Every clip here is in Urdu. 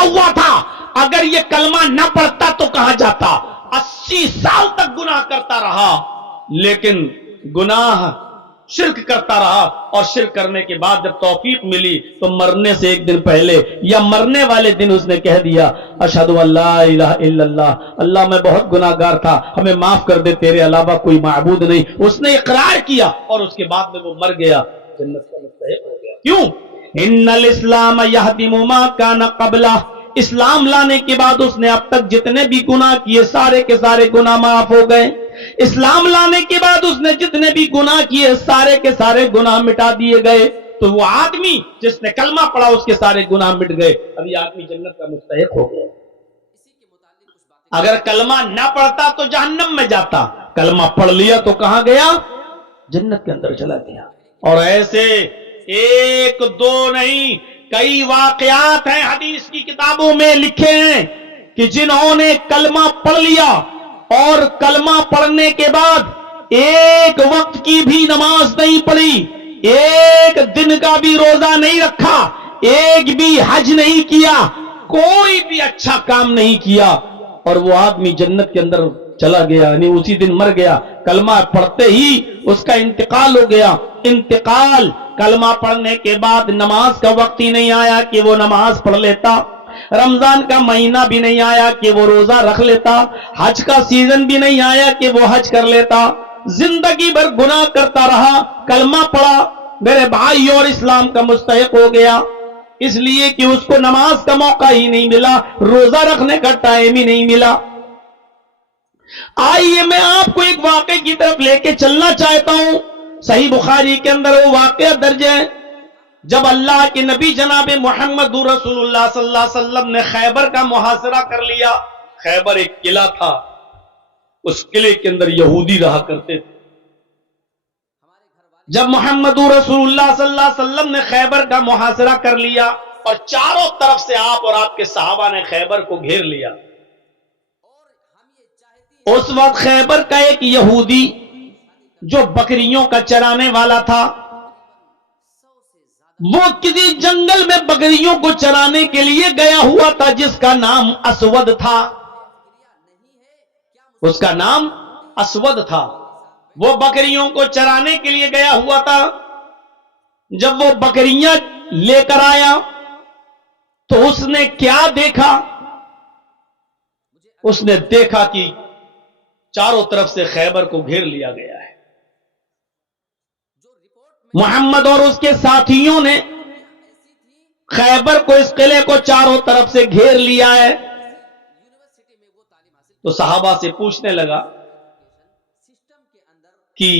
لکھا ہوا تھا اگر یہ کلمہ نہ پڑھتا تو کہاں جاتا. 80 سال تک گناہ کرتا رہا لیکن گناہ شرک کرتا رہا, اور شرک کرنے کے بعد جب توفیق ملی تو مرنے سے ایک دن پہلے یا مرنے والے دن اس نے کہہ دیا اشہد ان لا الہ الا اللہ, اللہ میں بہت گناہگار تھا, ہمیں معاف کر دے, تیرے علاوہ کوئی معبود نہیں. اس نے اقرار کیا اور اس کے بعد میں وہ مر گیا, جنت کا مستحق ہو گیا. کیوں؟ ان الاسلام یہدم ما کان قبلہ, اسلام لانے کے بعد اس نے اب تک جتنے بھی گناہ کیے سارے کے سارے گناہ معاف ہو گئے. اسلام لانے کے بعد اس نے جتنے بھی گناہ کیے سارے کے سارے گناہ مٹا دیے گئے. تو وہ آدمی جس نے کلمہ پڑھا اس کے سارے گناہ مٹ گئے, اب یہ آدمی جنت کا مستحق ہو گیا. اگر کلمہ نہ پڑھتا تو جہنم میں جاتا, کلمہ پڑھ لیا تو کہاں گیا؟ جنت کے اندر چلا گیا. اور ایسے ایک دو نہیں, کئی واقعات ہیں حدیث کی کتابوں میں لکھے ہیں کہ جنہوں نے کلمہ پڑھ لیا اور کلمہ پڑھنے کے بعد ایک وقت کی بھی نماز نہیں پڑھی, ایک دن کا بھی روزہ نہیں رکھا, ایک بھی حج نہیں کیا, کوئی بھی اچھا کام نہیں کیا, اور وہ آدمی جنت کے اندر چلا گیا, یعنی اسی دن مر گیا. کلمہ پڑھتے ہی اس کا انتقال ہو گیا. انتقال کلمہ پڑھنے کے بعد نماز کا وقت ہی نہیں آیا کہ وہ نماز پڑھ لیتا, رمضان کا مہینہ بھی نہیں آیا کہ وہ روزہ رکھ لیتا, حج کا سیزن بھی نہیں آیا کہ وہ حج کر لیتا. زندگی بھر گناہ کرتا رہا, کلمہ پڑھا, میرے بھائی اور اسلام کا مستحق ہو گیا, اس لیے کہ اس کو نماز کا موقع ہی نہیں ملا, روزہ رکھنے کا ٹائم ہی نہیں ملا. آئیے میں آپ کو ایک واقعے کی طرف لے کے چلنا چاہتا ہوں. صحیح بخاری کے اندر وہ واقعہ درج ہے جب اللہ کے نبی جناب محمد رسول اللہ صلی اللہ علیہ وسلم نے خیبر کا محاصرہ کر لیا. خیبر ایک قلعہ تھا, اس قلعے کے اندر یہودی رہا کرتے تھے. جب محمد رسول اللہ صلی اللہ علیہ وسلم نے خیبر کا محاصرہ کر لیا اور چاروں طرف سے آپ اور آپ کے صحابہ نے خیبر کو گھیر لیا, اس وقت خیبر کا ایک یہودی جو بکریوں کا چرانے والا تھا, وہ کسی جنگل میں بکریوں کو چرانے کے لیے گیا ہوا تھا جس کا نام اسود تھا. اس کا نام اسود تھا. وہ بکریوں کو چرانے کے لیے گیا ہوا تھا. جب وہ بکریاں لے کر آیا تو اس نے کیا دیکھا؟ اس نے دیکھا کہ چاروں طرف سے خیبر کو گھیر لیا گیا ہے. محمد اور اس کے ساتھیوں نے خیبر کو, اس قلعے کو چاروں طرف سے گھیر لیا ہے. تو صحابہ سے پوچھنے لگا کہ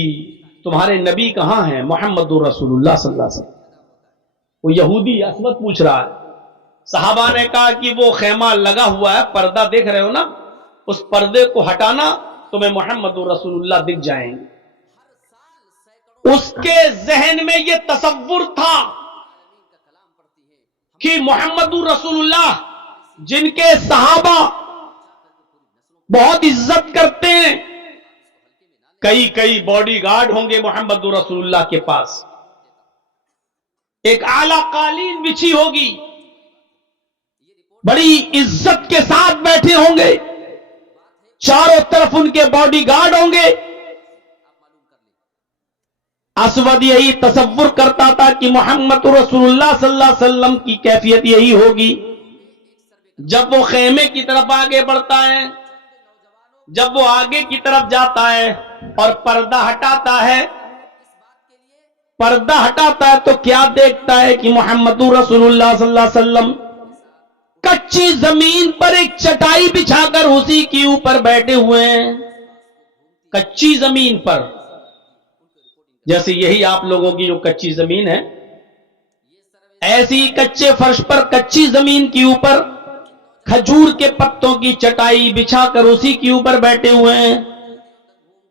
تمہارے نبی کہاں ہیں؟ محمد رسول اللہ صلی اللہ علیہ وسلم. وہ یہودی اسود پوچھ رہا ہے. صحابہ نے کہا کہ وہ خیمہ لگا ہوا ہے, پردہ دیکھ رہے ہو نا, اس پردے کو ہٹانا تمہیں محمد رسول اللہ دکھ جائیں گے. اس کے ذہن میں یہ تصور تھا کہ محمد رسول اللہ جن کے صحابہ بہت عزت کرتے ہیں, کئی باڈی گارڈ ہوں گے محمد رسول اللہ کے پاس, ایک اعلیٰ قالین بچھی ہوگی, بڑی عزت کے ساتھ بیٹھے ہوں گے, چاروں طرف ان کے باڈی گارڈ ہوں گے. اسود یہی تصور کرتا تھا کہ محمد رسول اللہ صلی اللہ علیہ وسلم کی کیفیت یہی ہوگی. جب وہ خیمے کی طرف آگے بڑھتا ہے, جب وہ آگے کی طرف جاتا ہے اور پردہ ہٹاتا ہے, تو کیا دیکھتا ہے کہ محمد رسول اللہ صلی اللہ علیہ وسلم کچی زمین پر ایک چٹائی بچھا کر اسی کے اوپر بیٹھے ہوئے ہیں. کچی زمین پر, جیسے یہی آپ لوگوں کی جو کچی زمین ہے, ایسی کچے فرش پر کچی زمین کے اوپر کھجور کے پتوں کی چٹائی بچھا کر اسی کے اوپر بیٹھے ہوئے ہیں.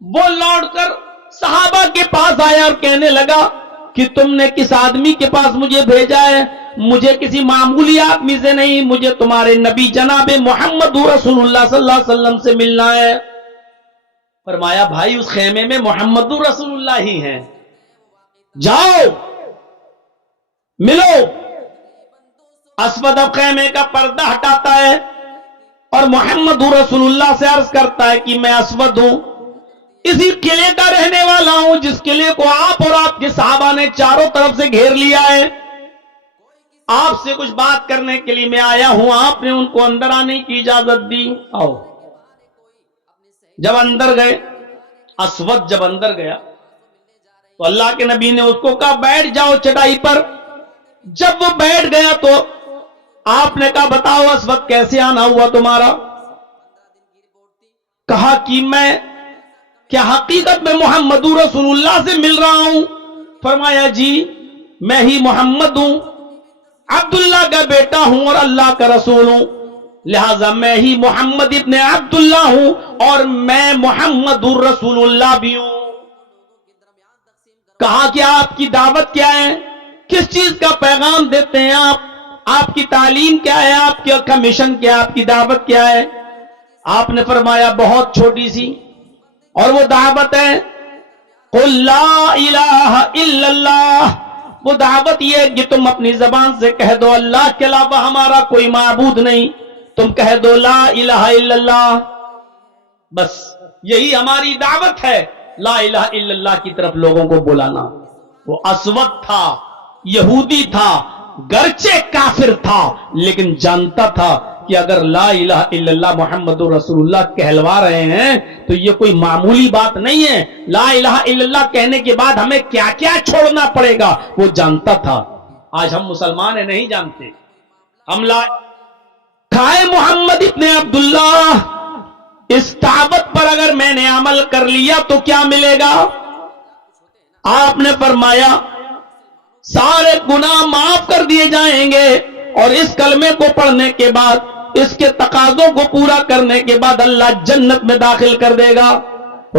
وہ لوٹ کر صحابہ کے پاس آیا اور کہنے لگا کہ تم نے کس آدمی کے پاس مجھے بھیجا ہے؟ مجھے کسی معمولی آدمی سے نہیں, مجھے تمہارے نبی جناب محمد رسول اللہ صلی اللہ علیہ وسلم سے ملنا ہے. فرمایا بھائی اس خیمے میں محمد رسول اللہ ہی ہیں, جاؤ ملو. اسود اب خیمے کا پردہ ہٹاتا ہے اور محمد رسول اللہ سے عرض کرتا ہے کہ میں اسود ہوں، اسی قلعے کا رہنے والا ہوں جس قلعے کو آپ اور آپ کے صحابہ نے چاروں طرف سے گھیر لیا ہے، آپ سے کچھ بات کرنے کے لیے میں آیا ہوں۔ آپ نے ان کو اندر آنے کی اجازت دی، آؤ۔ جب اندر گئے، اسود جب اندر گیا تو اللہ کے نبی نے اس کو کہا بیٹھ جاؤ چٹائی پر۔ جب وہ بیٹھ گیا تو آپ نے کہا بتاؤ اسود کیسے آنا ہوا تمہارا؟ کہا کہ میں کیا حقیقت میں محمد رسول اللہ سے مل رہا ہوں؟ فرمایا جی میں ہی محمد ہوں، عبداللہ کا بیٹا ہوں اور اللہ کا رسول ہوں، لہذا میں ہی محمد ابن عبداللہ ہوں اور میں محمد رسول اللہ بھی ہوں۔ کہا کہ آپ کی دعوت کیا ہے، کس چیز کا پیغام دیتے ہیں آپ کی تعلیم کیا ہے، آپ کا مشن کیا ہے، آپ کی دعوت کیا ہے؟ آپ نے فرمایا بہت چھوٹی سی، اور وہ دعوت ہے قل لا الہ الا اللہ۔ وہ دعوت یہ ہے کہ تم اپنی زبان سے کہہ دو اللہ کے علاوہ ہمارا کوئی معبود نہیں، تم کہہ دو لا الہ الا اللہ، بس یہی ہماری دعوت ہے، لا الہ الا اللہ کی طرف لوگوں کو بلانا۔ وہ اسود تھا، یہودی تھا، گرچہ کافر تھا، لیکن جانتا تھا کہ اگر لا الہ الا اللہ محمد رسول اللہ کہلوا رہے ہیں تو یہ کوئی معمولی بات نہیں ہے، لا الہ الا اللہ کہنے کے بعد ہمیں کیا کیا چھوڑنا پڑے گا وہ جانتا تھا۔ آج ہم مسلمان ہیں نہیں جانتے، ہم کھائے محمد ابن عبداللہ، اس دعوت پر اگر میں نے عمل کر لیا تو کیا ملے گا؟ آپ نے فرمایا سارے گناہ معاف کر دیے جائیں گے، اور اس کلمے کو پڑھنے کے بعد، اس کے تقاضوں کو پورا کرنے کے بعد اللہ جنت میں داخل کر دے گا۔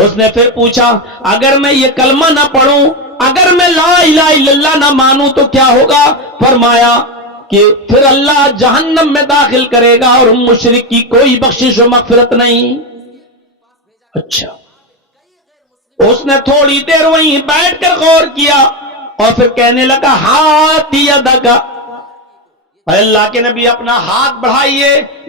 اس نے پھر پوچھا اگر میں یہ کلمہ نہ پڑھوں، اگر میں لا الہ الا اللہ نہ مانوں تو کیا ہوگا؟ فرمایا کہ پھر اللہ جہنم میں داخل کرے گا اور مشرک کی کوئی بخشش و مغفرت نہیں۔ اچھا، اس نے تھوڑی دیر وہیں بیٹھ کر غور کیا اور پھر کہنے لگا ہاتھ یدک، اے اللہ کے نبی اپنا ہاتھ بڑھائیے،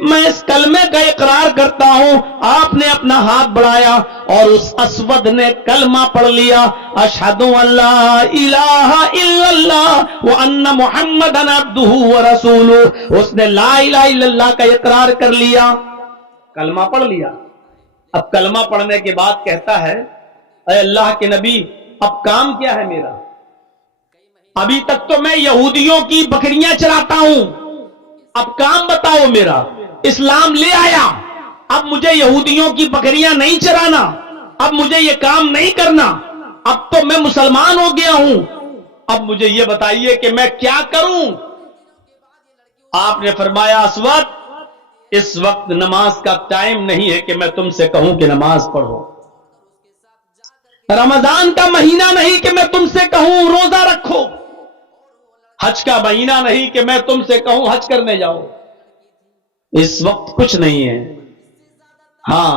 میں اس کلمے کا اقرار کرتا ہوں۔ آپ نے اپنا ہاتھ بڑھایا اور اس اسود نے کلمہ پڑھ لیا، اشہد ان لا الہ الا اللہ وان محمدن عبدہ ورسولہ۔ اس نے لا الہ الا اللہ کا اقرار کر لیا، کلمہ پڑھ لیا۔ اب کلمہ پڑھنے کے بعد کہتا ہے اے اللہ کے نبی اب کام کیا ہے میرا؟ ابھی تک تو میں یہودیوں کی بکریاں چراتا ہوں، اب کام بتاؤ میرا۔ اسلام لے آیا، اب مجھے یہودیوں کی بکریاں نہیں چرانا، اب مجھے یہ کام نہیں کرنا، اب تو میں مسلمان ہو گیا ہوں، اب مجھے یہ بتائیے کہ میں کیا کروں؟ آپ نے فرمایا اسود اس وقت نماز کا ٹائم نہیں ہے کہ میں تم سے کہوں کہ نماز پڑھو، رمضان کا مہینہ نہیں کہ میں تم سے کہوں روزہ رکھو، حج کا مہینہ نہیں کہ میں تم سے کہوں حج کرنے جاؤ، اس وقت کچھ نہیں ہے۔ ہاں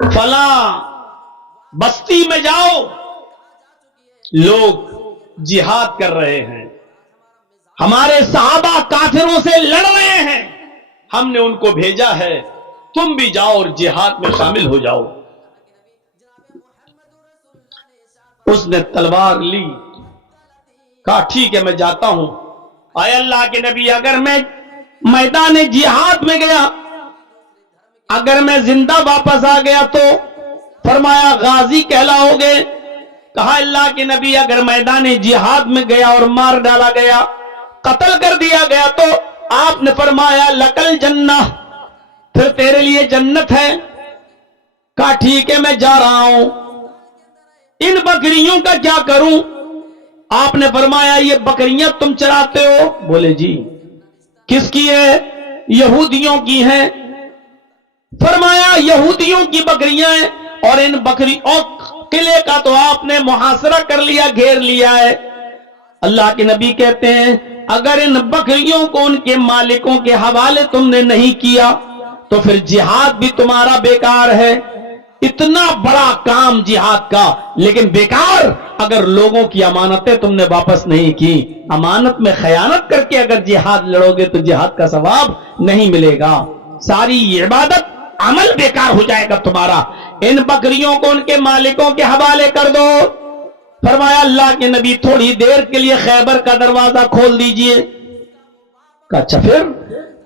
فلاں بستی میں جاؤ، لوگ جہاد کر رہے ہیں، ہمارے صحابہ کافروں سے لڑ رہے ہیں، ہم نے ان کو بھیجا ہے، تم بھی جاؤ اور جہاد میں شامل ہو جاؤ۔ اس نے تلوار لی، کہا ٹھیک ہے میں جاتا ہوں۔ اے اللہ کے نبی اگر میں میدان جہاد میں گیا، اگر میں زندہ واپس آ گیا تو؟ فرمایا غازی کہلاؤ گے۔ کہا اللہ کے نبی اگر میدان جہاد میں گیا اور مار ڈالا گیا، قتل کر دیا گیا تو؟ آپ نے فرمایا لکل جنہ، پھر تیرے لیے جنت ہے۔ کہا ٹھیک ہے میں جا رہا ہوں، ان بکریوں کا کیا کروں؟ آپ نے فرمایا یہ بکریاں تم چراتے ہو؟ بولے جی۔ کس کی ہے؟ یہودیوں کی ہیں۔ فرمایا یہودیوں کی بکریاں ہیں، اور ان بکری اور قلعے کا تو آپ نے محاصرہ کر لیا، گھیر لیا ہے۔ اللہ کے نبی کہتے ہیں اگر ان بکریوں کو ان کے مالکوں کے حوالے تم نے نہیں کیا تو پھر جہاد بھی تمہارا بیکار ہے۔ اتنا بڑا کام جہاد کا، لیکن بیکار اگر لوگوں کی امانتیں تم نے واپس نہیں کی، امانت میں خیانت کر کے اگر جہاد لڑو گے تو جہاد کا ثواب نہیں ملے گا، ساری عبادت عمل بیکار ہو جائے گا تمہارا۔ ان بکریوں کو ان کے مالکوں کے حوالے کر دو۔ فرمایا اللہ کے نبی تھوڑی دیر کے لیے خیبر کا دروازہ کھول دیجئے۔ اچھا پھر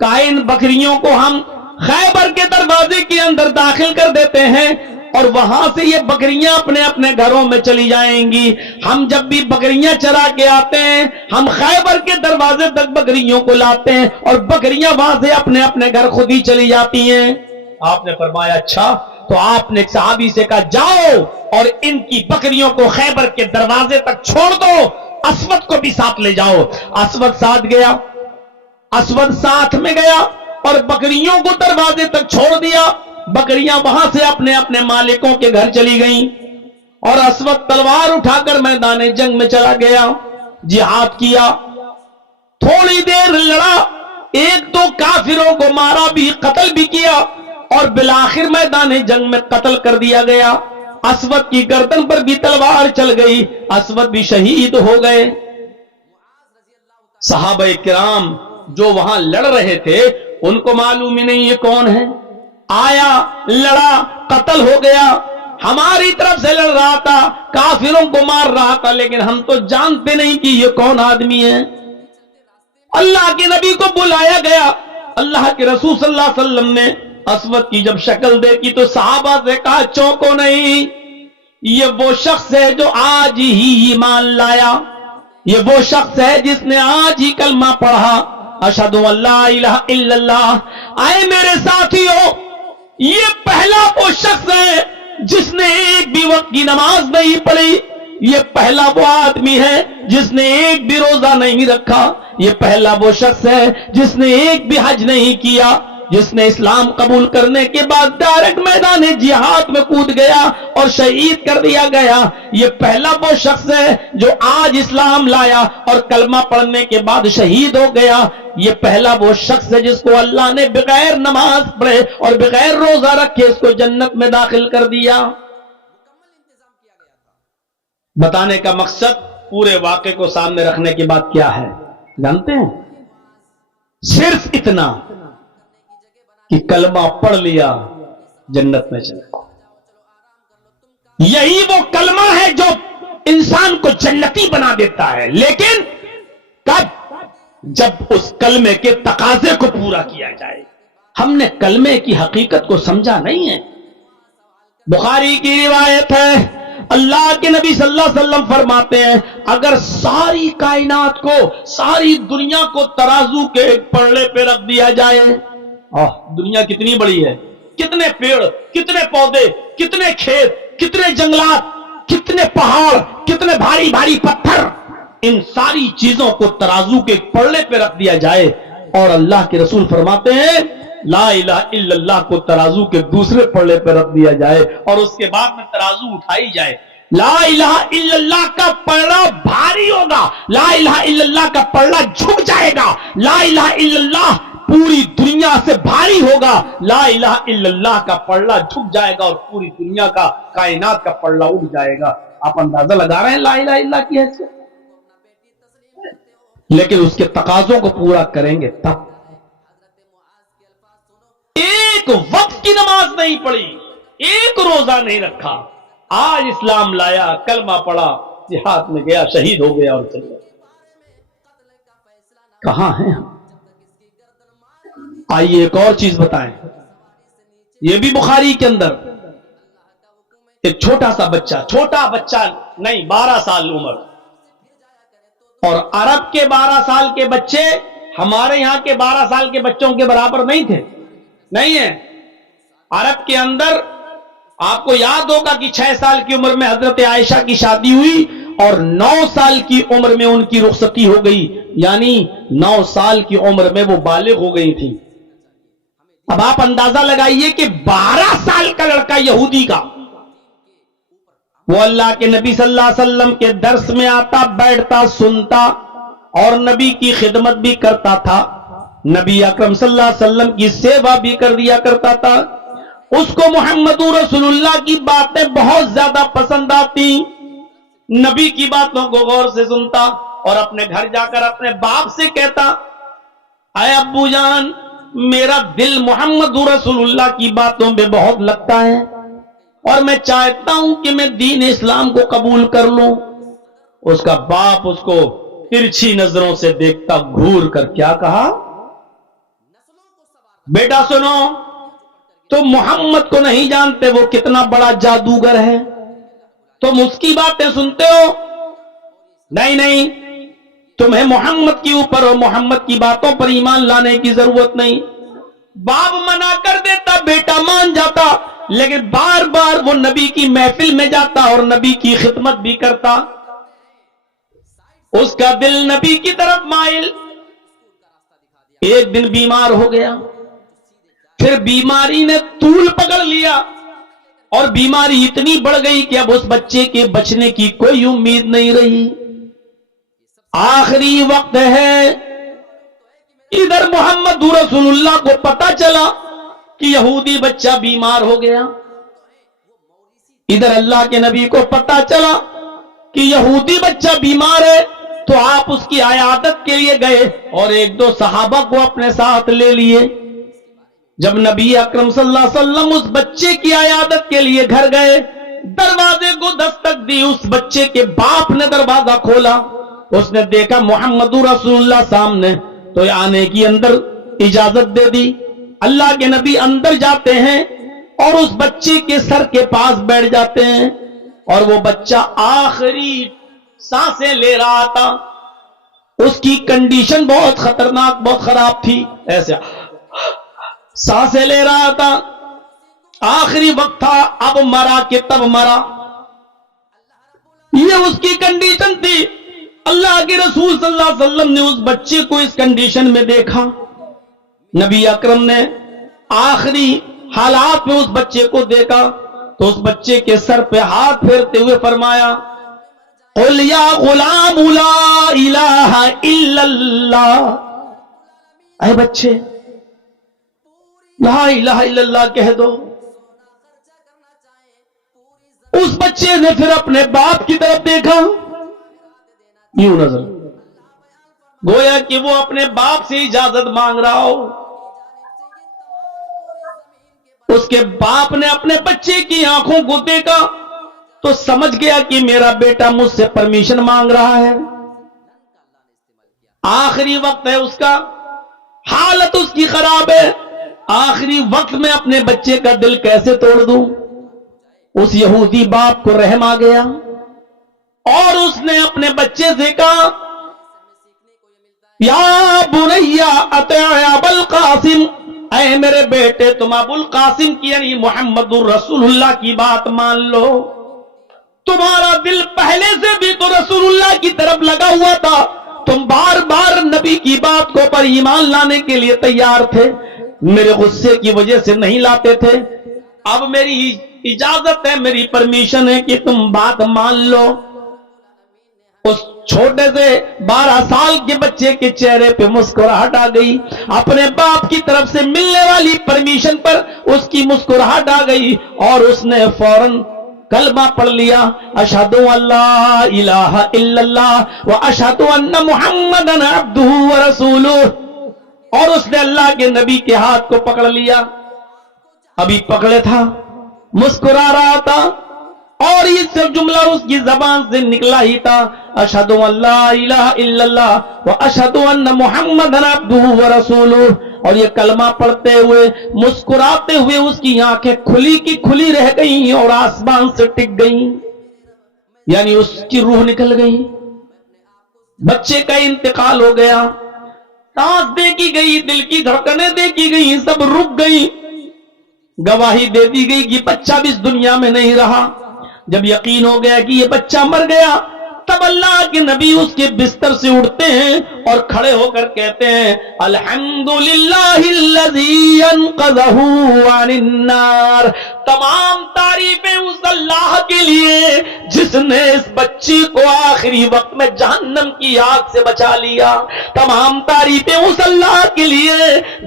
کہا ان بکریوں کو ہم خیبر کے دروازے کے اندر داخل کر دیتے ہیں اور وہاں سے یہ بکریاں اپنے اپنے گھروں میں چلی جائیں گی۔ ہم جب بھی بکریاں چرا کے آتے ہیں ہم خیبر کے دروازے تک بکریوں کو لاتے ہیں اور بکریاں وہاں سے اپنے اپنے گھر خود ہی چلی جاتی ہیں۔ آپ نے فرمایا اچھا، تو آپ نے ایک صحابی سے کہا جاؤ اور ان کی بکریوں کو خیبر کے دروازے تک چھوڑ دو، اسود کو بھی ساتھ لے جاؤ۔ اسود ساتھ گیا، اسود ساتھ میں گیا اور بکریوں کو دروازے تک چھوڑ دیا۔ بکریاں وہاں سے اپنے اپنے مالکوں کے گھر چلی گئیں اور اسود تلوار اٹھا کر میدان جنگ میں چلا گیا، جہاد کیا، تھوڑی دیر لڑا، ایک دو کافروں کو مارا بھی، قتل بھی کیا اور بالآخر میدان جنگ میں قتل کر دیا گیا۔ اسود کی گردن پر بھی تلوار چل گئی، اسود بھی شہید ہو گئے۔ صحابہ کرام جو وہاں لڑ رہے تھے ان کو معلوم ہی نہیں یہ کون ہے، آیا لڑا قتل ہو گیا، ہماری طرف سے لڑ رہا تھا، کافروں کو مار رہا تھا، لیکن ہم تو جانتے نہیں کہ یہ کون آدمی ہے۔ اللہ کے نبی کو بلایا گیا، اللہ کے رسول صلی اللہ علیہ وسلم نے اسود کی جب شکل دیکھی تو صحابہ سے کہا چونکو نہیں، یہ وہ شخص ہے جو آج ہی ایمان لایا، یہ وہ شخص ہے جس نے آج ہی کلمہ پڑھا، اشہد ان لا الہ الا اللہ۔ آئے میرے ساتھیو، یہ پہلا وہ شخص ہے جس نے ایک بھی وقت کی نماز نہیں پڑھی، یہ پہلا وہ آدمی ہے جس نے ایک بھی روزہ نہیں رکھا، یہ پہلا وہ شخص ہے جس نے ایک بھی حج نہیں کیا، جس نے اسلام قبول کرنے کے بعد ڈائریکٹ میدان جہاد میں کود گیا اور شہید کر دیا گیا۔ یہ پہلا وہ شخص ہے جو آج اسلام لایا اور کلمہ پڑھنے کے بعد شہید ہو گیا۔ یہ پہلا وہ شخص ہے جس کو اللہ نے بغیر نماز پڑھے اور بغیر روزہ رکھے اس کو جنت میں داخل کر دیا۔ بتانے کا مقصد پورے واقعے کو سامنے رکھنے کے بعد کیا ہے جانتے ہیں؟ صرف اتنا کہ کلمہ پڑھ لیا جنت میں چلا۔ یہی وہ کلمہ ہے جو انسان کو جنتی بنا دیتا ہے، لیکن کب؟ جب اس کلمے کے تقاضے کو پورا کیا جائے۔ ہم نے کلمے کی حقیقت کو سمجھا نہیں ہے۔ بخاری کی روایت ہے، اللہ کے نبی صلی اللہ علیہ وسلم فرماتے ہیں اگر ساری کائنات کو، ساری دنیا کو ترازو کے ایک پلڑے پہ رکھ دیا جائے، دنیا کتنی بڑی ہے، کتنے پیڑ، کتنے پودے، کتنے کھیت، کتنے جنگلات، کتنے پہاڑ، کتنے بھاری بھاری پتھر، ان ساری چیزوں کو ترازو کے ایک پلڑے پہ رکھ دیا جائے اور اللہ کے رسول فرماتے ہیں لا الہ الا اللہ کو ترازو کے دوسرے پلڑے پہ رکھ دیا جائے اور اس کے بعد میں ترازو اٹھائی جائے، لا الہ الا اللہ کا پلڑا بھاری ہوگا، لا الہ الا اللہ کا پلڑا جھک جائے گا، لا الہ الا اللہ پوری دنیا سے بھاری ہوگا، لا الہ الا اللہ کا پلڑا جھک جائے گا اور پوری دنیا کا، کائنات کا پلڑا اٹھ جائے گا۔ آپ اندازہ لگا رہے ہیں لا الہ الا اللہ کی حیثیت، لیکن اس کے تقاضوں کو پورا کریں گے تب۔ ایک وقت کی نماز نہیں پڑھی، ایک روزہ نہیں رکھا، آج اسلام لایا، کلمہ پڑھا، جہاد میں گیا، شہید ہو گیا اور چل گیا۔ کہاں ہیں ہم؟ آئیے ایک اور چیز بتائیں، یہ بھی بخاری کے اندر ایک چھوٹا بچہ نہیں 12 سال عمر، اور عرب کے 12 سال کے بچے ہمارے یہاں کے 12 سال کے بچوں کے برابر نہیں تھے، نہیں ہے۔ عرب کے اندر آپ کو یاد ہوگا کہ 6 سال کی عمر میں حضرت عائشہ کی شادی ہوئی اور 9 سال کی عمر میں ان کی رخصتی ہو گئی، یعنی 9 سال کی عمر میں وہ بالغ ہو گئی تھی۔ اب آپ اندازہ لگائیے کہ 12 سال کا لڑکا یہودی کا، وہ اللہ کے نبی صلی اللہ علیہ وسلم کے درس میں آتا، بیٹھتا، سنتا اور نبی کی خدمت بھی کرتا تھا، نبی اکرم صلی اللہ علیہ وسلم کی سیوا بھی کر دیا کرتا تھا۔ اس کو محمد رسول اللہ کی باتیں بہت زیادہ پسند آتی، نبی کی باتوں کو غور سے سنتا اور اپنے گھر جا کر اپنے باپ سے کہتا، اے ابو جان، میرا دل محمد رسول اللہ کی باتوں پہ بہت لگتا ہے اور میں چاہتا ہوں کہ میں دین اسلام کو قبول کر لوں۔ اس کا باپ اس کو ترچھی نظروں سے دیکھتا، گھور کر کیا کہا، بیٹا سنو، تم محمد کو نہیں جانتے، وہ کتنا بڑا جادوگر ہے، تم اس کی باتیں سنتے ہو؟ نہیں نہیں، تمہیں محمد کے اوپر اور محمد کی باتوں پر ایمان لانے کی ضرورت نہیں۔ باپ منع کر دیتا، بیٹا مان جاتا، لیکن بار بار وہ نبی کی محفل میں جاتا اور نبی کی خدمت بھی کرتا۔ اس کا دل نبی کی طرف مائل۔ ایک دن بیمار ہو گیا، پھر بیماری نے طول پکڑ لیا اور بیماری اتنی بڑھ گئی کہ اب اس بچے کے بچنے کی کوئی امید نہیں رہی۔ آخری وقت ہے، ادھر محمد رسول اللہ کو پتا چلا کہ یہودی بچہ بیمار ہو گیا، ادھر اللہ کے نبی کو پتا چلا کہ یہودی بچہ بیمار ہے، تو آپ اس کی عیادت کے لیے گئے اور ایک دو صحابہ کو اپنے ساتھ لے لیے۔ جب نبی اکرم صلی اللہ علیہ وسلم اس بچے کی عیادت کے لیے گھر گئے، دروازے کو دستک دی، اس بچے کے باپ نے دروازہ کھولا، اس نے دیکھا محمد رسول اللہ سامنے، تو آنے کی اندر اجازت دے دی۔ اللہ کے نبی اندر جاتے ہیں اور اس بچے کے سر کے پاس بیٹھ جاتے ہیں، اور وہ بچہ آخری سانسیں لے رہا تھا، اس کی کنڈیشن بہت خطرناک، بہت خراب تھی، ایسے سانسیں لے رہا تھا، آخری وقت تھا، اب مرا کہ تب مرا، یہ اس کی کنڈیشن تھی۔ اللہ کے رسول صلی اللہ علیہ وسلم نے اس بچے کو اس کنڈیشن میں دیکھا، نبی اکرم نے آخری حالات میں اس بچے کو دیکھا تو اس بچے کے سر پہ ہاتھ پھیرتے ہوئے فرمایا، قل یا غلام لا الہ الا اللہ، اے بچے لا الہ الا اللہ کہہ دو۔ اس بچے نے پھر اپنے باپ کی طرف دیکھا، یوں نظر، گویا کہ وہ اپنے باپ سے اجازت مانگ رہا ہو۔ اس کے باپ نے اپنے بچے کی آنکھوں کو دیکھا تو سمجھ گیا کہ میرا بیٹا مجھ سے پرمیشن مانگ رہا ہے، آخری وقت ہے اس کا، حالت اس کی خراب ہے، آخری وقت میں اپنے بچے کا دل کیسے توڑ دوں؟ اس یہودی باپ کو رحم آ گیا اور اس نے اپنے بچے سے کہا، یا بنیا اطع ابا القاسم، اے میرے بیٹے تم ابو القاسم کی یعنی محمد رسول اللہ کی بات مان لو، تمہارا دل پہلے سے بھی تو رسول اللہ کی طرف لگا ہوا تھا، تم بار بار نبی کی بات کو پر ایمان لانے کے لیے تیار تھے، میرے غصے کی وجہ سے نہیں لاتے تھے، اب میری اجازت ہے، میری پرمیشن ہے کہ تم بات مان لو۔ اس چھوٹے سے 12 سال کے بچے کے چہرے پہ مسکراہٹ آ گئی، اپنے باپ کی طرف سے ملنے والی پرمیشن پر اس کی مسکراہٹ آ گئی اور اس نے فوراً کلمہ پڑھ لیا، اشہد ان لا الہ الا اللہ و اشہد ان محمدن عبدہ ورسولہ، اور اس نے اللہ کے نبی کے ہاتھ کو پکڑ لیا، ابھی پکڑے تھا، مسکرا رہا تھا، اور یہ سب جملہ اس کی زبان سے نکلا ہی تھا، اشہد ان لا الہ الا اللہ و اشہد ان محمدن عبدہ ورسولہ، اور یہ کلمہ پڑھتے ہوئے مسکراتے ہوئے اس کی آنکھیں کھلی کی کھلی رہ گئیں اور آسمان سے ٹک گئیں، یعنی اس کی روح نکل گئی، بچے کا انتقال ہو گیا، سانس دیکھی گئی، دل کی دھڑکنیں دیکھی گئی، سب رک گئی، گواہی دے دی گئی کہ بچہ بھی اس دنیا میں نہیں رہا۔ جب یقین ہو گیا کہ یہ بچہ مر گیا، تب اللہ کے نبی اس کے بستر سے اٹھتے ہیں اور کھڑے ہو کر کہتے ہیں الحمدللہ الذی انقذہ عن النار، تمام تعریفیں اس اللہ کے لیے جس نے اس بچی کو آخری وقت میں جہنم کی آگ سے بچا لیا، تمام تعریفیں اس اللہ کے لیے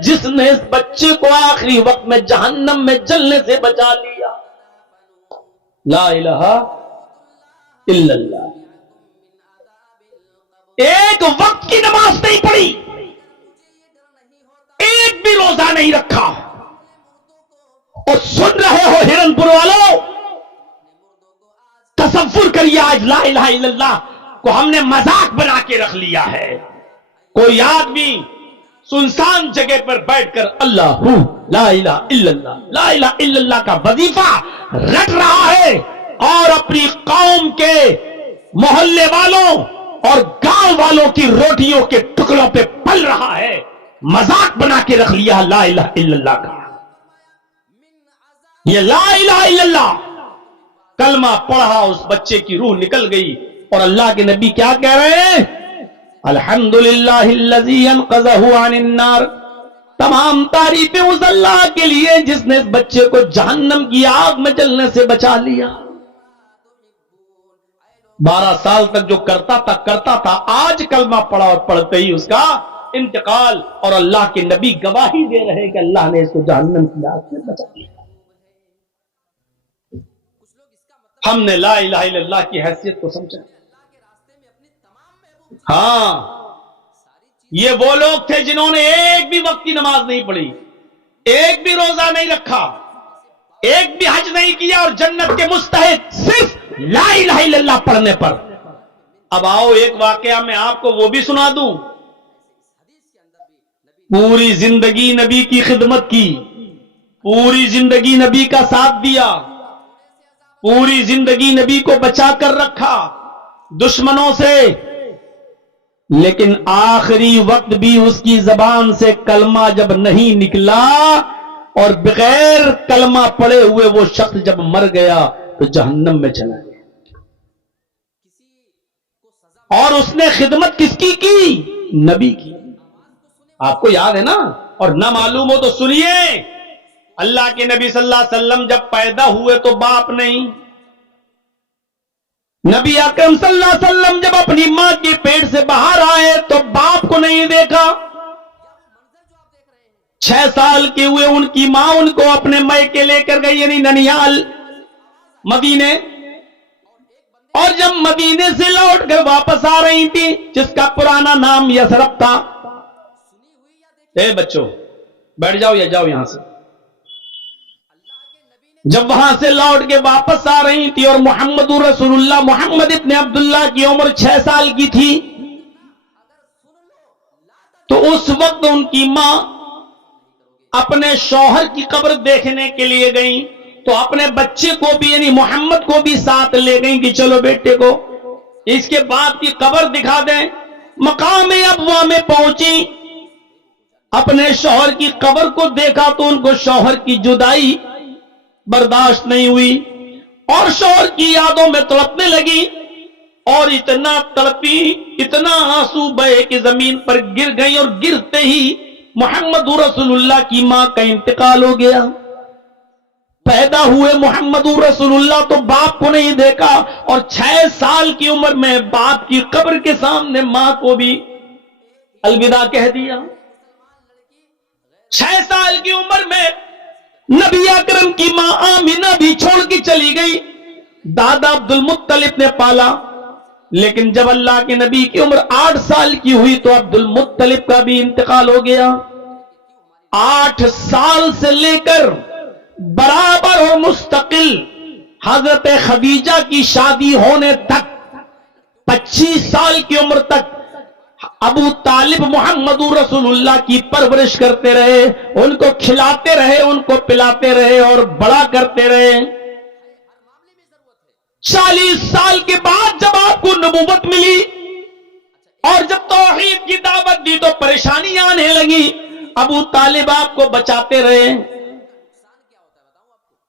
جس نے اس بچے کو آخری وقت میں جہنم میں جلنے سے بچا لیا۔ لا الہ الا اللہ۔ ایک وقت کی نماز نہیں پڑھی، ایک بھی روزہ نہیں رکھا، اور سن رہے ہو ہرن پور والوں، تصور کریے آج لا الہ الا اللہ کو ہم نے مذاق بنا کے رکھ لیا ہے۔ کوئی آدمی سنسان جگہ پر بیٹھ کر اللہ لا الہ الا اللہ لا الہ الا اللہ کا وظیفہ رٹ رہا ہے، اور اپنی قوم کے محلے والوں اور گاؤں والوں کی روٹیوں کے ٹکڑوں پہ پل رہا ہے، مذاق بنا کے رکھ لیا لا الہ الا اللہ کا۔ یہ لا الہ الا اللہ کلمہ پڑھا، اس بچے کی روح نکل گئی، اور اللہ کے نبی کیا کہہ رہے ہیں؟ الحمدللہ الذی انقذہ عن النار، تمام تعریفیں اس اللہ کے لیے جس نے اس بچے کو جہنم کی آگ میں جلنے سے بچا لیا۔ 12 سال تک جو کرتا تھا، آج کلمہ پڑھا اور پڑھتے ہی اس کا انتقال، اور اللہ کے نبی گواہی دے رہے کہ اللہ نے اس کو جہنم کی آگ سے بچا لیا۔ ہم نے لا الہ الا اللہ کی حیثیت کو سمجھا۔ ہاں، یہ وہ لوگ تھے جنہوں نے ایک بھی وقت کی نماز نہیں پڑھی، ایک بھی روزہ نہیں رکھا، ایک بھی حج نہیں کیا، اور جنت کے مستحق صرف لا الہ الا اللہ پڑھنے پر۔ اب آؤ ایک واقعہ میں آپ کو وہ بھی سنا دوں۔ پوری زندگی نبی کی خدمت کی، پوری زندگی نبی کا ساتھ دیا، پوری زندگی نبی کو بچا کر رکھا دشمنوں سے، لیکن آخری وقت بھی اس کی زبان سے کلمہ جب نہیں نکلا، اور بغیر کلمہ پڑے ہوئے وہ شخص جب مر گیا تو جہنم میں چلا گیا۔ اور اس نے خدمت کس کی نبی کی۔ آپ کو یاد ہے نا، اور نہ معلوم ہو تو سنیے، اللہ کے نبی صلی اللہ علیہ وسلم جب پیدا ہوئے تو باپ نہیں، نبی اکرم صلی اللہ علیہ وسلم جب اپنی ماں کے پیٹ سے باہر آئے تو باپ کو نہیں دیکھا۔ 6 سال کے ہوئے ان کی ماں ان کو اپنے میکے لے کر گئی، یعنی ننیال مدینے، اور جب مدینے سے لوٹ کر واپس آ رہی تھی، جس کا پرانا نام یثرب تھا۔ اے بچوں بیٹھ جاؤ یا جاؤ یہاں سے۔ جب وہاں سے لوٹ کے واپس آ رہی تھی اور محمد رسول اللہ محمد ابن عبداللہ کی عمر 6 سال کی تھی، تو اس وقت ان کی ماں اپنے شوہر کی قبر دیکھنے کے لیے گئیں، تو اپنے بچے کو بھی یعنی محمد کو بھی ساتھ لے گئیں کہ چلو بیٹے کو اس کے بعد کی قبر دکھا دیں۔ مقام ابوا میں پہنچی، اپنے شوہر کی قبر کو دیکھا تو ان کو شوہر کی جدائی برداشت نہیں ہوئی، اور شوہر کی یادوں میں تڑپنے لگی، اور اتنا تڑپی، اتنا آنسو بہے کہ زمین پر گر گئی، اور گرتے ہی محمد رسول اللہ کی ماں کا انتقال ہو گیا۔ پیدا ہوئے محمد رسول اللہ تو باپ کو نہیں دیکھا، اور 6 سال کی عمر میں باپ کی قبر کے سامنے ماں کو بھی الوداع کہہ دیا۔ 6 سال کی عمر میں نبی اکرم کی ماں آمینہ بھی چھوڑ کے چلی گئی، دادا عبد المطلب نے پالا، لیکن جب اللہ کے نبی کی عمر 8 سال کی ہوئی تو عبد المطلب کا بھی انتقال ہو گیا۔ 8 سال سے لے کر برابر اور مستقل حضرت خدیجہ کی شادی ہونے تک 25 سال کی عمر تک ابو طالب محمد رسول اللہ کی پرورش کرتے رہے، ان کو کھلاتے رہے، ان کو پلاتے رہے اور بڑا کرتے رہے۔ 40 سال کے بعد جب آپ کو نبوت ملی اور جب توحید کی دعوت دی تو پریشانی آنے لگی، ابو طالب آپ کو بچاتے رہے،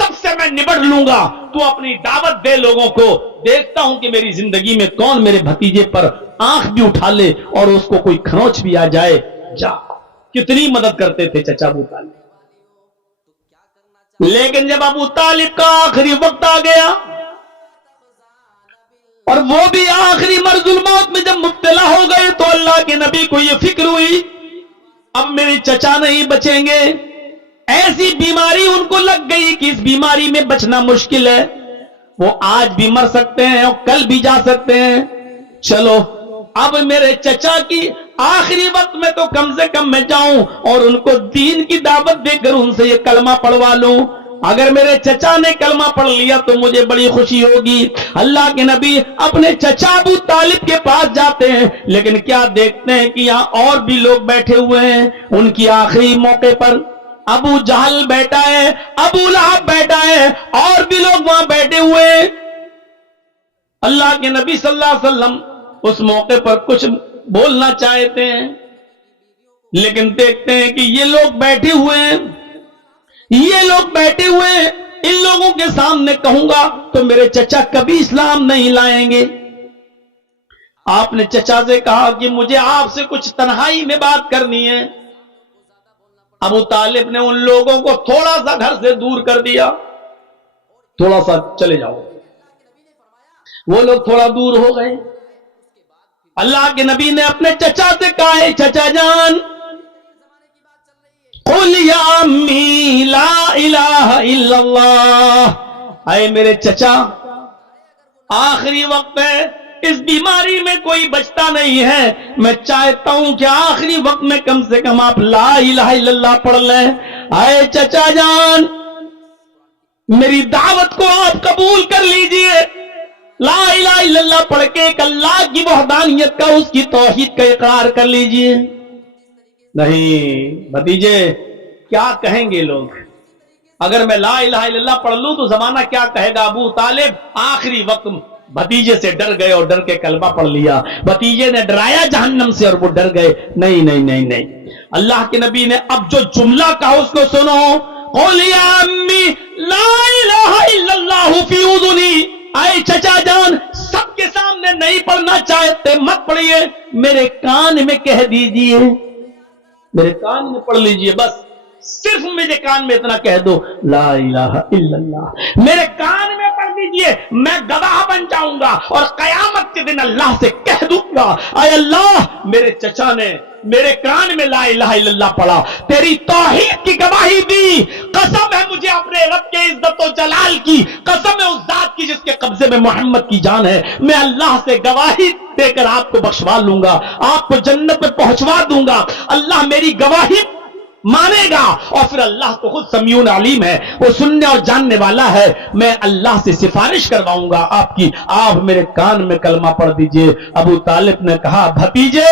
سب سے میں نبڑ لوں گا. تو اپنی دعوت دے لوگوں کو. دیکھتا ہوں کہ میری زندگی میں کون میرے بھتیجے پر آنکھ بھی اٹھا لے اور اس کو کوئی کھروچ بھی آ جائے. جا. کتنی مدد کرتے تھے چچا ابو طالب. لیکن جب ابو طالب کا آخری وقت آ گیا اور وہ بھی آخری مرض الموت میں جب مبتلا ہو گئے تو اللہ کے نبی کو یہ فکر ہوئی اب میرے چچا نہیں بچیں گے. ایسی بیماری ان کو لگ گئی کہ اس بیماری میں بچنا مشکل ہے. وہ آج بھی مر سکتے ہیں اور کل بھی جا سکتے ہیں. چلو اب میرے چچا کی آخری وقت میں تو کم سے کم میں جاؤں اور ان کو دین کی دعوت دے کر ان سے یہ کلمہ پڑھوا لوں. اگر میرے چچا نے کلمہ پڑھ لیا تو مجھے بڑی خوشی ہوگی. اللہ کے نبی اپنے چچا ابو طالب کے پاس جاتے ہیں لیکن کیا دیکھتے ہیں کہ یہاں اور بھی لوگ بیٹھے ہوئے ہیں. ان کی آخری موقع پر ابو جہل بیٹھا ہے, ابو لہب بیٹھا ہے, اور بھی لوگ وہاں بیٹھے ہوئے ہیں. اللہ کے نبی صلی اللہ علیہ وسلم اس موقع پر کچھ بولنا چاہتے ہیں لیکن دیکھتے ہیں کہ یہ لوگ بیٹھے ہوئے ہیں, یہ لوگ بیٹھے ہوئے ہیں. ان لوگوں کے سامنے کہوں گا تو میرے چچا کبھی اسلام نہیں لائیں گے. آپ نے چچا سے کہا کہ مجھے آپ سے کچھ تنہائی میں بات کرنی ہے. ابو طالب نے ان لوگوں کو تھوڑا سا گھر سے دور کر دیا. تھوڑا سا چلے جاؤ. وہ لوگ تھوڑا دور ہو گئے. اللہ کے نبی نے اپنے چچا سے کہا ہے چچا جان قل یا امی لا الہ الا اللہ. اے میرے چچا آخری وقت ہے, اس بیماری میں کوئی بچتا نہیں ہے. میں چاہتا ہوں کہ آخری وقت میں کم سے کم آپ لا الہ الا اللہ پڑھ لیں. اے چچا جان میری دعوت کو آپ قبول کر لیجئے. لا الہ الا اللہ پڑھ کے ایک اللہ کی وحدانیت کا, اس کی توحید کا اقرار کر لیجئے. نہیں بھتیجے کیا کہیں گے لوگ اگر میں لا الہ الا اللہ پڑھ لوں تو زمانہ کیا کہے گا. ابو طالب آخری وقت بھتیجے سے ڈر گئے اور ڈر کے کلمہ پڑھ لیا. بھتیجے نے ڈرایا جہنم سے اور وہ ڈر گئے. نہیں نہیں نہیں نہیں. اللہ کے نبی نے اب جو جملہ کہا اس کو سنو. قل یا امی لا الہ الا اللہ فی اذنی. اے چچا جان سب کے سامنے نہیں پڑھنا چاہتے مت پڑھیے, میرے کان میں کہہ دیجئے, میرے کان میں پڑھ لیجئے. بس صرف میرے کان میں اتنا کہہ دو لا الہ الا اللہ, میرے کان میں پڑھ دیجئے. میں گواہ بن جاؤں گا اور قیامت کے دن اللہ سے کہہ دوں گا اے اللہ میرے چچا نے میرے کان میں لا الہ الا اللہ پڑھا, تیری توحید کی گواہی دی. قسم ہے مجھے اپنے رب کے عزت و جلال کی, قسم ہے اس ذات کی جس کے قبضے میں محمد کی جان ہے. میں اللہ سے گواہی دے کر آپ کو بخشوا لوں گا, آپ کو جنت میں پہنچوا دوں گا. اللہ میری گواہی مانے گا اور پھر اللہ تو خود سمیع علیم ہے, وہ سننے اور جاننے والا ہے. میں اللہ سے سفارش کرواؤں گا آپ کی, آپ میرے کان میں کلمہ پڑھ دیجئے. ابو طالب نے کہا بھتیجے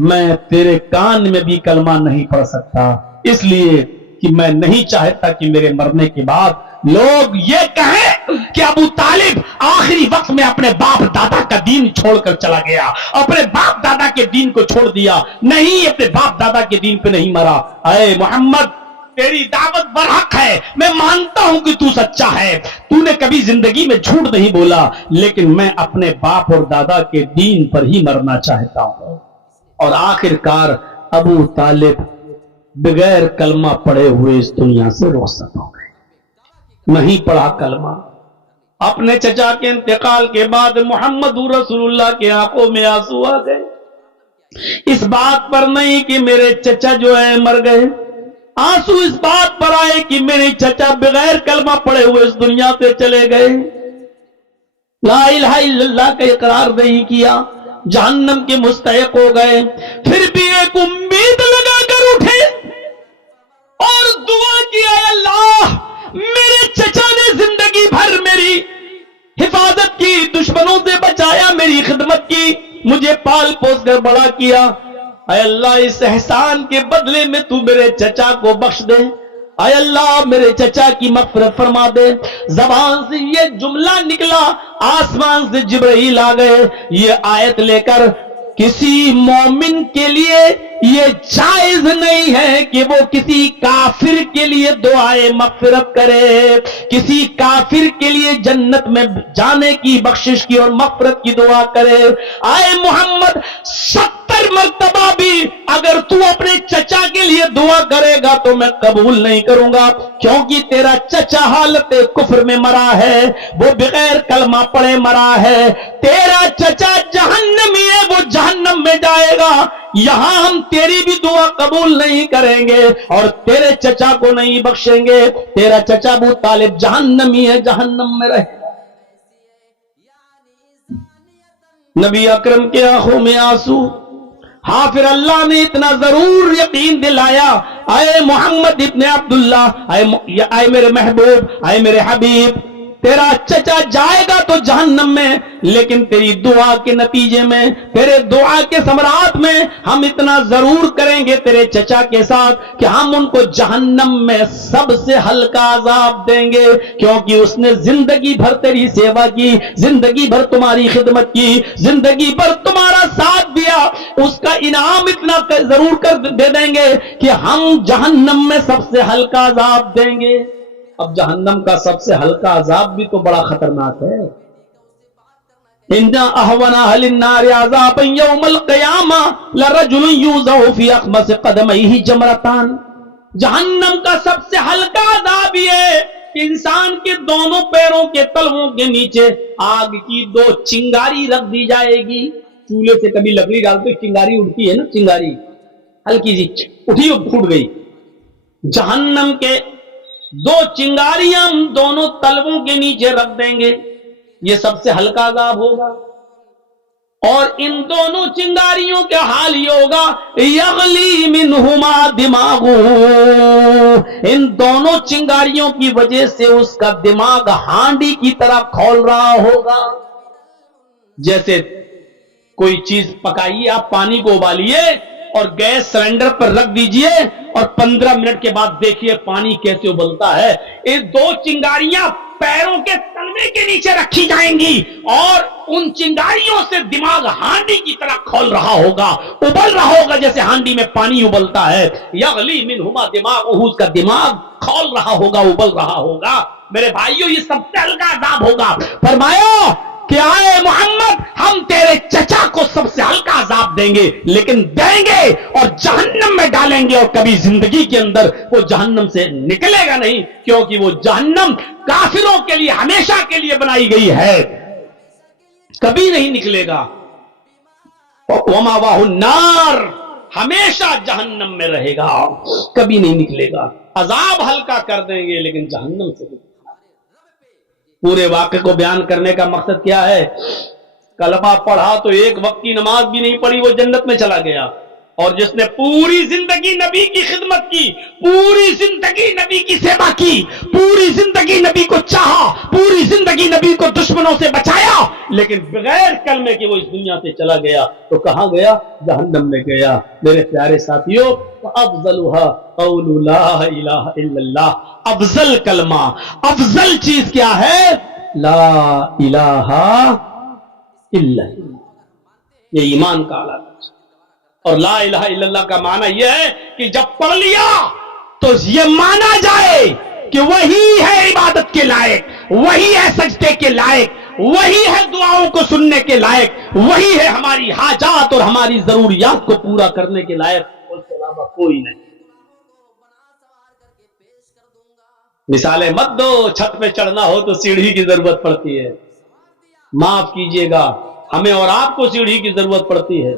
میں تیرے کان میں بھی کلمہ نہیں پڑھ سکتا, اس لیے کہ میں نہیں چاہتا کہ میرے مرنے کے بعد لوگ یہ کہیں کہ ابو طالب آخری وقت میں اپنے باپ دادا کا دین چھوڑ کر چلا گیا, اپنے باپ دادا کے دین کو چھوڑ دیا. نہیں, اپنے باپ دادا کے دین پہ نہیں مرا. اے محمد تیری دعوت برحق ہے, میں مانتا ہوں کہ تو سچا ہے, تو نے کبھی زندگی میں جھوٹ نہیں بولا, لیکن میں اپنے باپ اور دادا کے دین پر ہی مرنا چاہتا ہوں. اور آخر کار ابو طالب بغیر کلمہ پڑھے ہوئے اس دنیا سے رخصت ہو گئے. نہیں پڑھا کلمہ. اپنے چچا کے انتقال کے بعد محمد رسول اللہ کے آنکھوں میں آنسو آ گئے, اس بات پر نہیں کہ میرے چچا جو ہے مر گئے, آنسو اس بات پر آئے کہ میرے چچا بغیر کلمہ پڑھے ہوئے اس دنیا سے چلے گئے, لا الہ الا اللہ کا اقرار نہیں کیا, جہنم کے مستحق ہو گئے. پھر بھی ایک امید لگا کر اٹھے اور دعا کیا اللہ میرے چچا نے زندگی بھر میری حفاظت کی, دشمنوں سے بچایا, میری خدمت کی, مجھے پال پوس کر بڑا کیا. اے اللہ اس احسان کے بدلے میں تو میرے چچا کو بخش دے, اے اللہ میرے چچا کی مغفرت فرما دے. زبان سے یہ جملہ نکلا, آسمان سے جبرائیل آ گئے یہ آیت لے کر. کسی مومن کے لیے یہ جائز نہیں ہے کہ وہ کسی کافر کے لیے دعائے مغفرت کرے، کسی کافر کے لیے جنت میں جانے کی، بخشش کی اور مغفرت کی دعا کرے۔ آئے محمد 70 مرتبہ بھی اگر تو اپنے چچا کے لیے دعا کرے گا تو میں قبول نہیں کروں گا، کیونکہ تیرا چچا حالت کفر میں مرا ہے، وہ بغیر کلمہ پڑھے مرا ہے، تیرا چچا جہنمی ہے، وہ جہنم میں جائے گا۔ یہاں ہم تیری بھی دعا قبول نہیں کریں گے اور تیرے چچا کو نہیں بخشیں گے، تیرا چچا ابو طالب جہنمی ہے، جہنم میں رہے۔ نبی اکرم کے آنکھوں میں آنسو۔ ہاں پھر اللہ نے اتنا ضرور یقین دلایا، اے محمد ابن عبداللہ، اے میرے محبوب، اے میرے حبیب، تیرا چچا جائے گا تو جہنم میں، لیکن تیری دعا کے نتیجے میں، تیرے دعا کے ثمرات میں ہم اتنا ضرور کریں گے تیرے چچا کے ساتھ کہ ہم ان کو جہنم میں سب سے ہلکا عذاب دیں گے، کیونکہ اس نے زندگی بھر تیری سیوا کی، زندگی بھر تمہاری خدمت کی، زندگی بھر تمہارا ساتھ دیا، اس کا انعام اتنا ضرور کر دے دیں گے کہ ہم جہنم میں سب سے ہلکا عذاب دیں گے۔ اب جہنم کا سب سے ہلکا عذاب بھی تو بڑا خطرناک ہے۔ ان اهون اهل النار عذابا يوم القيامه لرجل يوضع في اخمص قدميه جمرتان۔ جہنم کا سب سے ہلکا عذاب یہ ہے کہ انسان کے دونوں پیروں کے تلووں کے نیچے آگ کی 2 چنگاری رکھ دی جائے گی۔ چولہے سے کبھی لکڑی ڈالتے چنگاری اٹھتی ہے نا، چنگاری ہلکی سی اٹھی اور پھوٹ گئی۔ جہنم کے 2 چنگاریاں ہم دونوں تلووں کے نیچے رکھ دیں گے، یہ سب سے ہلکا عذاب ہوگا۔ اور ان دونوں چنگاریوں کا حال یہ ہوگا، یغلی منہما دماغہ، ان دونوں چنگاریوں کی وجہ سے اس کا دماغ ہانڈی کی طرح کھول رہا ہوگا۔ جیسے کوئی چیز پکائیے، آپ پانی کو ابالیے اور گیس سلنڈر پر رکھ دیجئے اور 15 منٹ کے بعد دیکھیے پانی کیسے ابلتا ہے۔ یہ 2 چنگاریاں پیروں کے تلوے کے نیچے رکھی جائیں گی اور ان چنگاریوں سے دماغ ہانڈی کی طرح کھول رہا ہوگا، ابل رہا ہوگا جیسے ہانڈی میں پانی ابلتا ہے۔ یغلی منہما دماغہ، اس کا دماغ کھول رہا ہوگا، ابل رہا ہوگا۔ میرے بھائیوں یہ سب سے ہلکا عذاب ہوگا۔ فرمایا کہ آئے محمد ہم تیرے چچا کو سب سے ہلکا عذاب دیں گے، لیکن دیں گے اور جہنم میں ڈالیں گے، اور کبھی زندگی کے اندر وہ جہنم سے نکلے گا نہیں، کیونکہ وہ جہنم کافروں کے لیے ہمیشہ کے لیے بنائی گئی ہے، کبھی نہیں نکلے گا۔ وَمَأْوَاهُ النَّارُ، ہمیشہ جہنم میں رہے گا، کبھی نہیں نکلے گا۔ عذاب ہلکا کر دیں گے لیکن جہنم سے نکلے گا۔ پورے واقعے کو بیان کرنے کا مقصد کیا ہے؟ کلمہ پڑھا تو ایک وقت کی نماز بھی نہیں پڑھی، وہ جنت میں چلا گیا، اور جس نے پوری زندگی نبی کی خدمت کی، پوری زندگی نبی کی سیوا کی، پوری زندگی نبی کو چاہا، پوری زندگی نبی کو دشمنوں سے بچایا، لیکن بغیر کلمے کے وہ اس دنیا سے چلا گیا، تو کہاں گیا؟ جہنم میں گیا۔ میرے پیارے ساتھیوں، افضلها قول لا الہ الا اللہ، افضل کلمہ، افضل چیز کیا ہے؟ لا الہ الا اللہ، یہ ایمان کا اعلیٰ درجہ۔ اور لا الہ الا اللہ کا معنی یہ ہے کہ جب پڑھ لیا تو یہ مانا جائے کہ وہی ہے عبادت کے لائق، وہی ہے سجدے کے لائق، وہی ہے دعاؤں کو سننے کے لائق، وہی ہے ہماری حاجات اور ہماری ضروریات کو پورا کرنے کے لائق، اس کے علاوہ کوئی نہیں۔ مثالیں مت دو، چھت پہ چڑھنا ہو تو سیڑھی کی ضرورت پڑتی ہے، معاف کیجئے گا ہمیں اور آپ کو سیڑھی کی ضرورت پڑتی ہے۔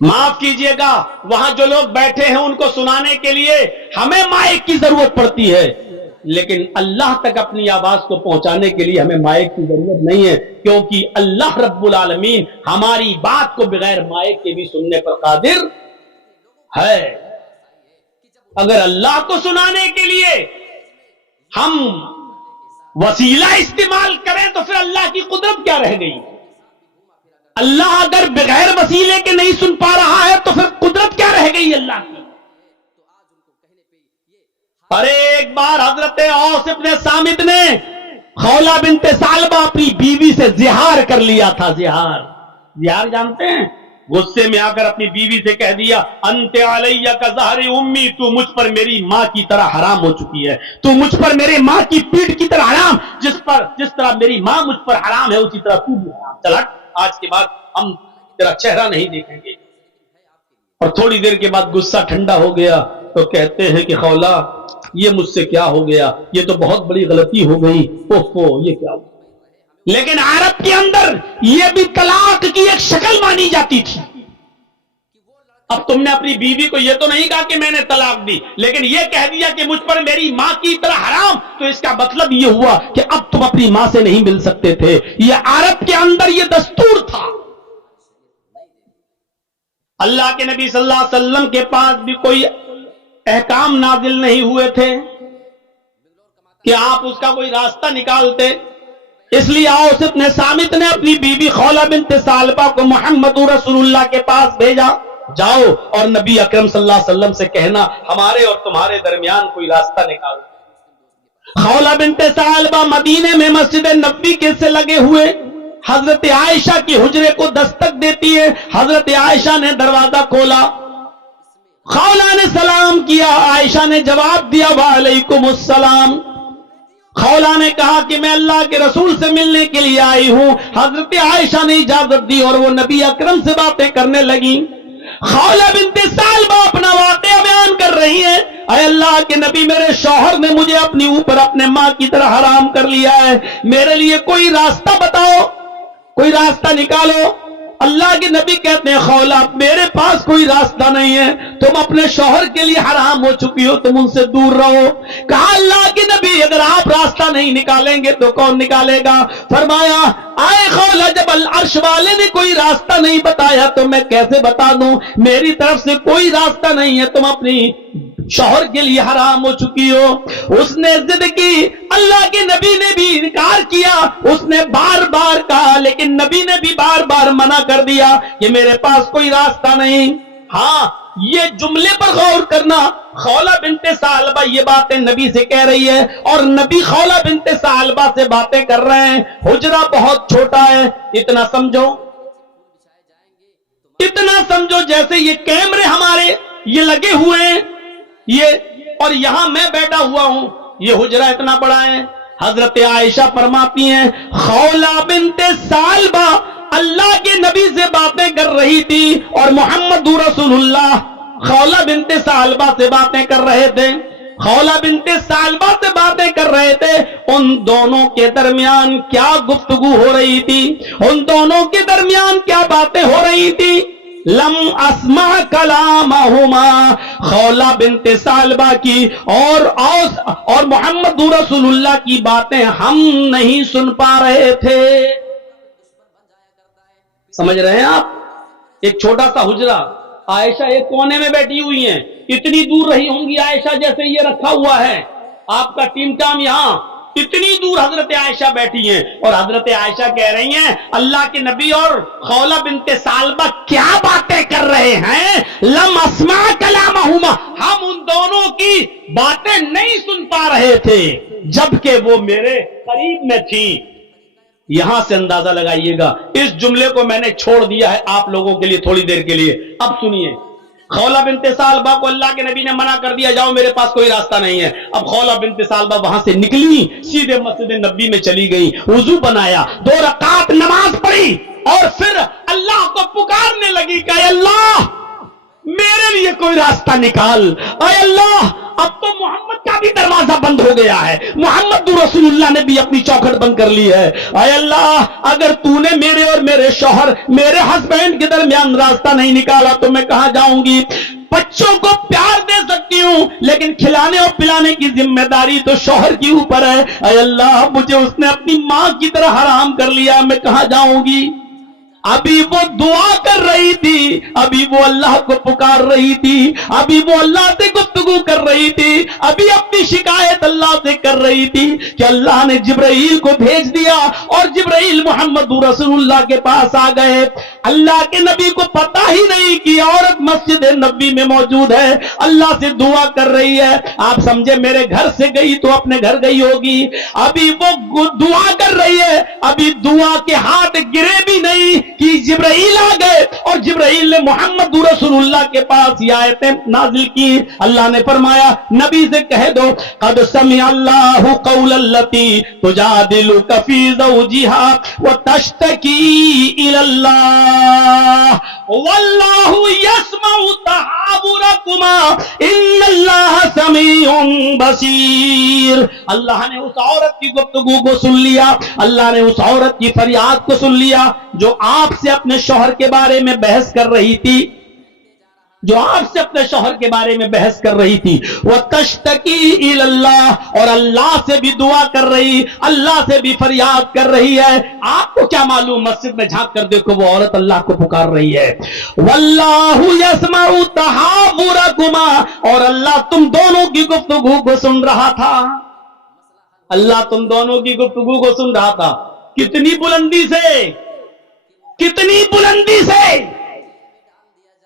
معاف کیجئے گا وہاں جو لوگ بیٹھے ہیں ان کو سنانے کے لیے ہمیں مائک کی ضرورت پڑتی ہے، لیکن اللہ تک اپنی آواز کو پہنچانے کے لیے ہمیں مائک کی ضرورت نہیں ہے، کیونکہ اللہ رب العالمین ہماری بات کو بغیر مائک کے بھی سننے پر قادر ہے۔ اگر اللہ کو سنانے کے لیے ہم وسیلہ استعمال کریں تو پھر اللہ کی قدرت کیا رہ گئی؟ اللہ اگر بغیر وسیلے کے نہیں سن پا رہا ہے تو پھر قدرت کیا رہ گئی اللہ کی؟ ارے ایک بار حضرت اوس ابن صامت نے خولہ بنت ثعلبہ اپنی بیوی سے زہار کر لیا تھا۔ زہار جانتے ہیں؟ غصے میں آ کر اپنی بیوی سے کہہ دیا انت علیہ کا ظہر امی، تو مجھ پر میری ماں کی طرح حرام ہو چکی ہے، تو مجھ پر میرے ماں کی پیٹھ کی طرح حرام، جس طرح میری ماں مجھ پر حرام ہے اسی طرح تو بھی حرام، چل ہٹ، آج کے بعد ہم تیرا چہرہ نہیں دیکھیں گے۔ اور تھوڑی دیر کے بعد غصہ ٹھنڈا ہو گیا تو کہتے ہیں کہ خولا یہ مجھ سے کیا ہو گیا، یہ تو بہت بڑی غلطی ہو گئی، اوفو یہ کیا ہو۔ لیکن عرب کے اندر یہ بھی طلاق کی ایک شکل مانی جاتی تھی۔ اب تم نے اپنی بیوی کو یہ تو نہیں کہا کہ میں نے طلاق دی، لیکن یہ کہہ دیا کہ مجھ پر میری ماں کی طرح حرام، تو اس کا مطلب یہ ہوا کہ اب تم اپنی ماں سے نہیں مل سکتے تھے۔ یہ عرب کے اندر یہ دستور تھا۔ اللہ کے نبی صلی اللہ علیہ وسلم کے پاس بھی کوئی احکام نازل نہیں ہوئے تھے کہ آپ اس کا کوئی راستہ نکالتے، اس لیے اوس ابن صامت نے اپنی بیوی خولہ بنت ثعلبہ کو محمد رسول اللہ کے پاس بھیجا، جاؤ اور نبی اکرم صلی اللہ علیہ وسلم سے کہنا ہمارے اور تمہارے درمیان کوئی راستہ نکال۔ خولہ بنت ثعلبہ مدینے میں مسجد نبوی کے سے لگے ہوئے حضرت عائشہ کی حجرے کو دستک دیتی ہے۔ حضرت عائشہ نے دروازہ کھولا، خولہ نے سلام کیا، عائشہ نے جواب دیا وعلیکم السلام۔ خولہ نے کہا کہ میں اللہ کے رسول سے ملنے کے لیے آئی ہوں۔ حضرت عائشہ نے اجازت دی اور وہ نبی اکرم سے باتیں کرنے لگی۔ خولہ بنت ثعلبہ اپنا واقعہ بیان کر رہی ہے، اے اللہ کے نبی میرے شوہر نے مجھے اپنی اوپر اپنے ماں کی طرح حرام کر لیا ہے، میرے لیے کوئی راستہ بتاؤ، کوئی راستہ نکالو۔ اللہ کے نبی کہتے ہیں خولہ میرے پاس کوئی راستہ نہیں ہے، تم اپنے شوہر کے لیے حرام ہو چکی ہو، تم ان سے دور رہو۔ کہا اللہ کے نبی اگر آپ راستہ نہیں نکالیں گے تو کون نکالے گا؟ فرمایا آئے خولہ جب العرش والے نے کوئی راستہ نہیں بتایا تو میں کیسے بتا دوں؟ میری طرف سے کوئی راستہ نہیں ہے، تم اپنی شوہر کے لیے حرام ہو چکی ہو۔ اس نے ضد کی، اللہ کے نبی نے بھی انکار کیا، اس نے بار بار کہا لیکن نبی نے بھی بار بار منع کر دیا کہ میرے پاس کوئی راستہ نہیں۔ ہاں یہ جملے پر غور کرنا، خولہ بنت ثعلبہ یہ باتیں نبی سے کہہ رہی ہے اور نبی خولہ بنت ثعلبہ سے باتیں کر رہے ہیں۔ حجرہ بہت چھوٹا ہے، اتنا سمجھو جیسے یہ کیمرے ہمارے یہ لگے ہوئے ہیں، یہ اور یہاں میں بیٹھا ہوا ہوں، یہ حجرہ اتنا بڑا ہے۔ حضرت عائشہ فرماتی ہیں خولہ بنت ثعلبہ اللہ کے نبی سے باتیں کر رہی تھی اور محمد رسول اللہ خولہ بنت ثعلبہ سے باتیں کر رہے تھے، خولہ بنت ثعلبہ سے باتیں کر رہے تھے۔ ان دونوں کے درمیان کیا گفتگو ہو رہی تھی، ان دونوں کے درمیان کیا باتیں ہو رہی تھی؟ لم اسمع کلامہما، خولہ بنت ثعلبہ کی اور محمد رسول اللہ کی باتیں ہم نہیں سن پا رہے تھے۔ سمجھ رہے ہیں آپ؟ ایک چھوٹا سا حجرہ، عائشہ ایک کونے میں بیٹھی ہوئی ہیں، اتنی دور رہی ہوں گی عائشہ جیسے یہ رکھا ہوا ہے آپ کا ٹیم ٹام، یہاں اتنی دور حضرت عائشہ بیٹھی ہیں اور حضرت عائشہ کہہ رہی ہیں اللہ کے نبی اور خولہ بنت ثعلبہ کیا باتیں کر رہے ہیں؟ لم اسمع کلامہما، ہم ان دونوں کی باتیں نہیں سن پا رہے تھے جبکہ وہ میرے قریب میں تھی۔ یہاں سے اندازہ لگائیے گا، اس جملے کو میں نے چھوڑ دیا ہے آپ لوگوں کے لیے تھوڑی دیر کے لیے۔ اب سنیے، خولہ بنت ثعلبہ کو اللہ کے نبی نے منع کر دیا جاؤ میرے پاس کوئی راستہ نہیں ہے۔ اب خولہ بنت ثعلبہ وہاں سے نکلی، سیدھے مسجد نبی میں چلی گئی، وضو بنایا، 2 رکعت نماز پڑھی اور پھر اللہ کو پکارنے لگی کہ اے اللہ میرے لیے کوئی راستہ نکال، اے اللہ اب تو محمد کا بھی دروازہ بند ہو گیا ہے، محمد رسول اللہ نے بھی اپنی چوکھٹ بند کر لی ہے، اے اللہ اگر تو نے میرے اور میرے شوہر میرے ہسبینڈ کے درمیان راستہ نہیں نکالا تو میں کہاں جاؤں گی؟ بچوں کو پیار دے سکتی ہوں لیکن کھلانے اور پلانے کی ذمہ داری تو شوہر کی اوپر ہے، اے اللہ مجھے اس نے اپنی ماں کی طرح حرام کر لیا، میں کہاں جاؤں گی؟ ابھی وہ دعا کر رہی تھی، ابھی وہ اللہ کو پکار رہی تھی، ابھی وہ اللہ سے گفتگو کر رہی تھی، ابھی اپنی شکایت اللہ سے کر رہی تھی کہ اللہ نے جبرائیل کو بھیج دیا اور جبرائیل محمد رسول اللہ کے پاس آ گئے۔ اللہ کے نبی کو پتا ہی نہیں کہ عورت مسجد نبی میں موجود ہے, اللہ سے دعا کر رہی ہے. آپ سمجھے میرے گھر سے گئی تو اپنے گھر گئی ہوگی, ابھی وہ دعا کر رہی ہے, ابھی دعا کے ہاتھ گرے بھی نہیں کہ جبرائیل آ گئے, اور جبرائیل نے محمد رسول اللہ کے پاس یہ آیتیں نازل کی. اللہ نے فرمایا نبی سے کہہ دو, قد سمع اللہ قول التی تجادلک فی زوجہا وتشتکی الی اللہ واللہ یسمع تحاورکما ان اللہ سمیع بصیر. اللہ نے اس عورت کی گفتگو کو سن لیا, اللہ نے اس عورت کی فریاد کو سن لیا جو آپ سے اپنے شوہر کے بارے میں بحث کر رہی تھی, جو آپ سے اپنے شوہر کے بارے میں بحث کر رہی تھی. وَتَشْتَكِي إِلَى اللَّهِ, اور اللہ سے بھی دعا کر رہی, اللہ سے بھی فریاد کر رہی ہے. آپ کو کیا معلوم, مسجد میں جھانک کر دیکھو وہ عورت اللہ کو پکار رہی ہے. وَاللَّهُ يَسْمَعُ تَحَاوُرَكُمَا, اور اللہ تم دونوں کی گفتگو کو سن رہا تھا. اللہ تم دونوں کی گفتگو کو سن رہا تھا. کتنی بلندی سے, کتنی بلندی سے.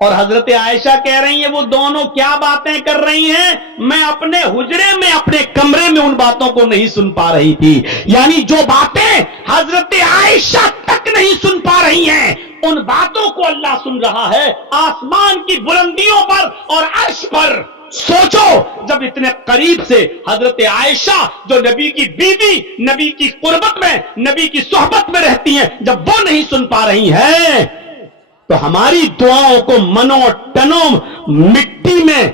اور حضرت عائشہ کہہ رہی ہیں وہ دونوں کیا باتیں کر رہی ہیں, میں اپنے حجرے میں اپنے کمرے میں ان باتوں کو نہیں سن پا رہی تھی. یعنی جو باتیں حضرت عائشہ تک نہیں سن پا رہی ہیں ان باتوں کو اللہ سن رہا ہے آسمان کی بلندیوں پر اور عرش پر. سوچو جب اتنے قریب سے حضرت عائشہ جو نبی کی بیوی, نبی کی قربت میں, نبی کی صحبت میں رہتی ہیں, جب وہ نہیں سن پا رہی ہیں تو ہماری دعاؤں کو منو ٹنوں مٹی میں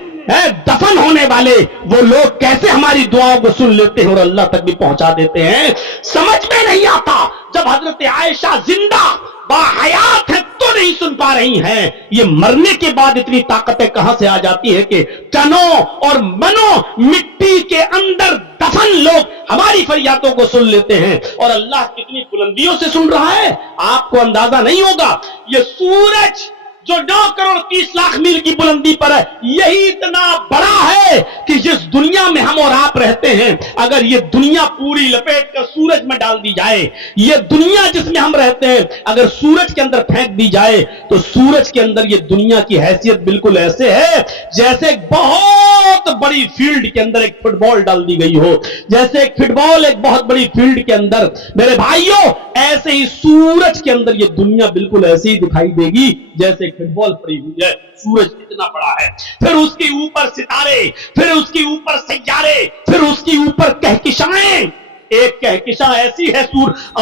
دفن ہونے والے وہ لوگ کیسے ہماری دعاؤں کو سن لیتے ہیں اور اللہ تک بھی پہنچا دیتے ہیں. سمجھ میں نہیں آتا. جب حضرت عائشہ زندہ باحیات ہیں تو نہیں سن پا رہی ہیں, یہ مرنے کے بعد اتنی طاقتیں کہاں سے آ جاتی ہے کہ ٹنوں اور منو مٹی کے اندر دفن لوگ ہماری فریادوں کو سن لیتے ہیں. اور اللہ کتنی بلندیوں سے سن رہا ہے آپ کو اندازہ نہیں ہوگا. یہ سورج جو 9 کروڑ 30 لاکھ میل کی بلندی پر ہے, یہی اتنا بڑا ہے کہ جس دنیا میں ہم اور آپ رہتے ہیں, اگر یہ دنیا پوری لپیٹ کر سورج میں ڈال دی جائے, یہ دنیا جس میں ہم رہتے ہیں اگر سورج کے اندر پھینک دی جائے تو سورج کے اندر یہ دنیا کی حیثیت بالکل ایسے ہے جیسے ایک بہت بڑی فیلڈ کے اندر ایک فٹ بال ڈال دی گئی ہو. جیسے ایک فٹ بال ایک بہت بڑی فیلڈ کے اندر, میرے بھائیوں ایسے ہی سورج کے اندر یہ دنیا بالکل ایسے ہی دکھائی دے گی جیسے ایک فٹ بال پڑی ہوئی ہے. سورج اتنا بڑا ہے, پھر اس کے اوپر ستارے, پھر اس کے اوپر سیارے, پھر اس کے اوپر کہکشائیں. ایک کہکشاں ایسی ہے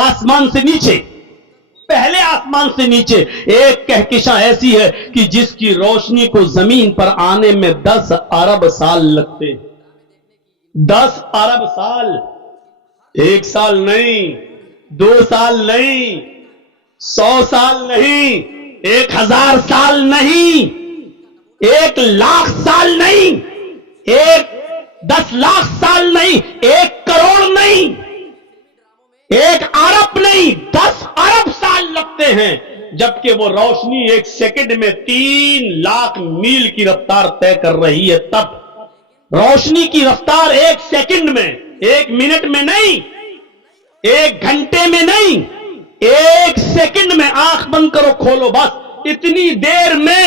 آسمان سے نیچے, پہلے آسمان سے نیچے ایک کہکشاں ایسی ہے کہ جس کی روشنی کو زمین پر آنے میں 10 ارب سال لگتے. 10 ارب سال, 1 سال نہیں, 2 سال نہیں, 100 سال نہیں, 1000 سال نہیں, 1,00,000 سال نہیں, 10 لاکھ سال نہیں, 1 کروڑ نہیں, 1 ارب نہیں, 10 ارب سال لگتے ہیں. جبکہ وہ روشنی 1 سیکنڈ میں 3 لاکھ میل کی رفتار طے کر رہی ہے. تب روشنی کی رفتار 1 سیکنڈ میں, 1 منٹ میں نہیں, 1 گھنٹے میں نہیں, 1 سیکنڈ میں. آنکھ بند کرو کھولو بس, اتنی دیر میں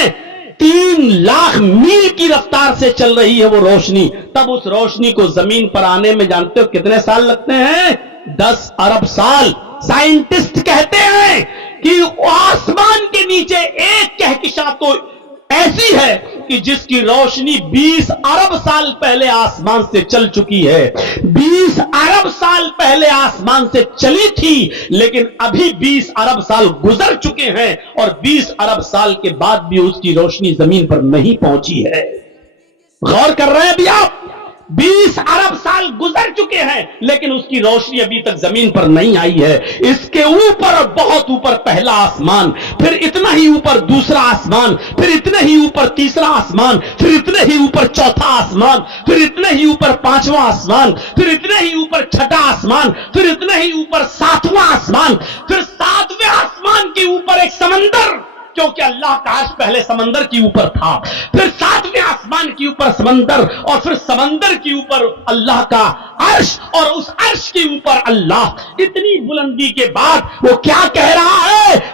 3 لاکھ میل کی رفتار سے چل رہی ہے وہ روشنی. تب اس روشنی کو زمین پر آنے میں جانتے ہو کتنے سال لگتے ہیں؟ 10 ارب سال. سائنٹسٹ کہتے ہیں کہ آسمان کے نیچے ایک کہکشاں تو ایسی ہے کہ جس کی روشنی 20 ارب سال پہلے آسمان سے چل چکی ہے. 20 ارب سال پہلے آسمان سے چلی تھی, لیکن ابھی 20 ارب سال گزر چکے ہیں اور 20 ارب سال کے بعد بھی اس کی روشنی زمین پر نہیں پہنچی ہے. غور کر رہے ہیں بھی آپ؟ 20 ارب سال گزر چکے ہیں لیکن اس کی روشنی ابھی تک زمین پر نہیں آئی ہے. اس کے اوپر اور بہت اوپر پہلا آسمان, پھر اتنا ہی اوپر دوسرا آسمان, پھر اتنے ہی اوپر تیسرا آسمان, پھر اتنے ہی اوپر چوتھا آسمان, پھر اتنے ہی اوپر 5واں آسمان, پھر اتنے ہی اوپر 6واں آسمان, پھر اتنے ہی اوپر 7واں آسمان, پھر 7ویں آسمان کے اوپر ایک سمندر, کیونکہ اللہ کا عرش پہلے سمندر کے اوپر تھا, پھر 7ویں آسمان کے اوپر سمندر, اور پھر سمندر کے اوپر اللہ کا عرش, اور اس عرش کے اوپر اللہ. اتنی بلندی کے بعد وہ کیا کہہ رہا ہے؟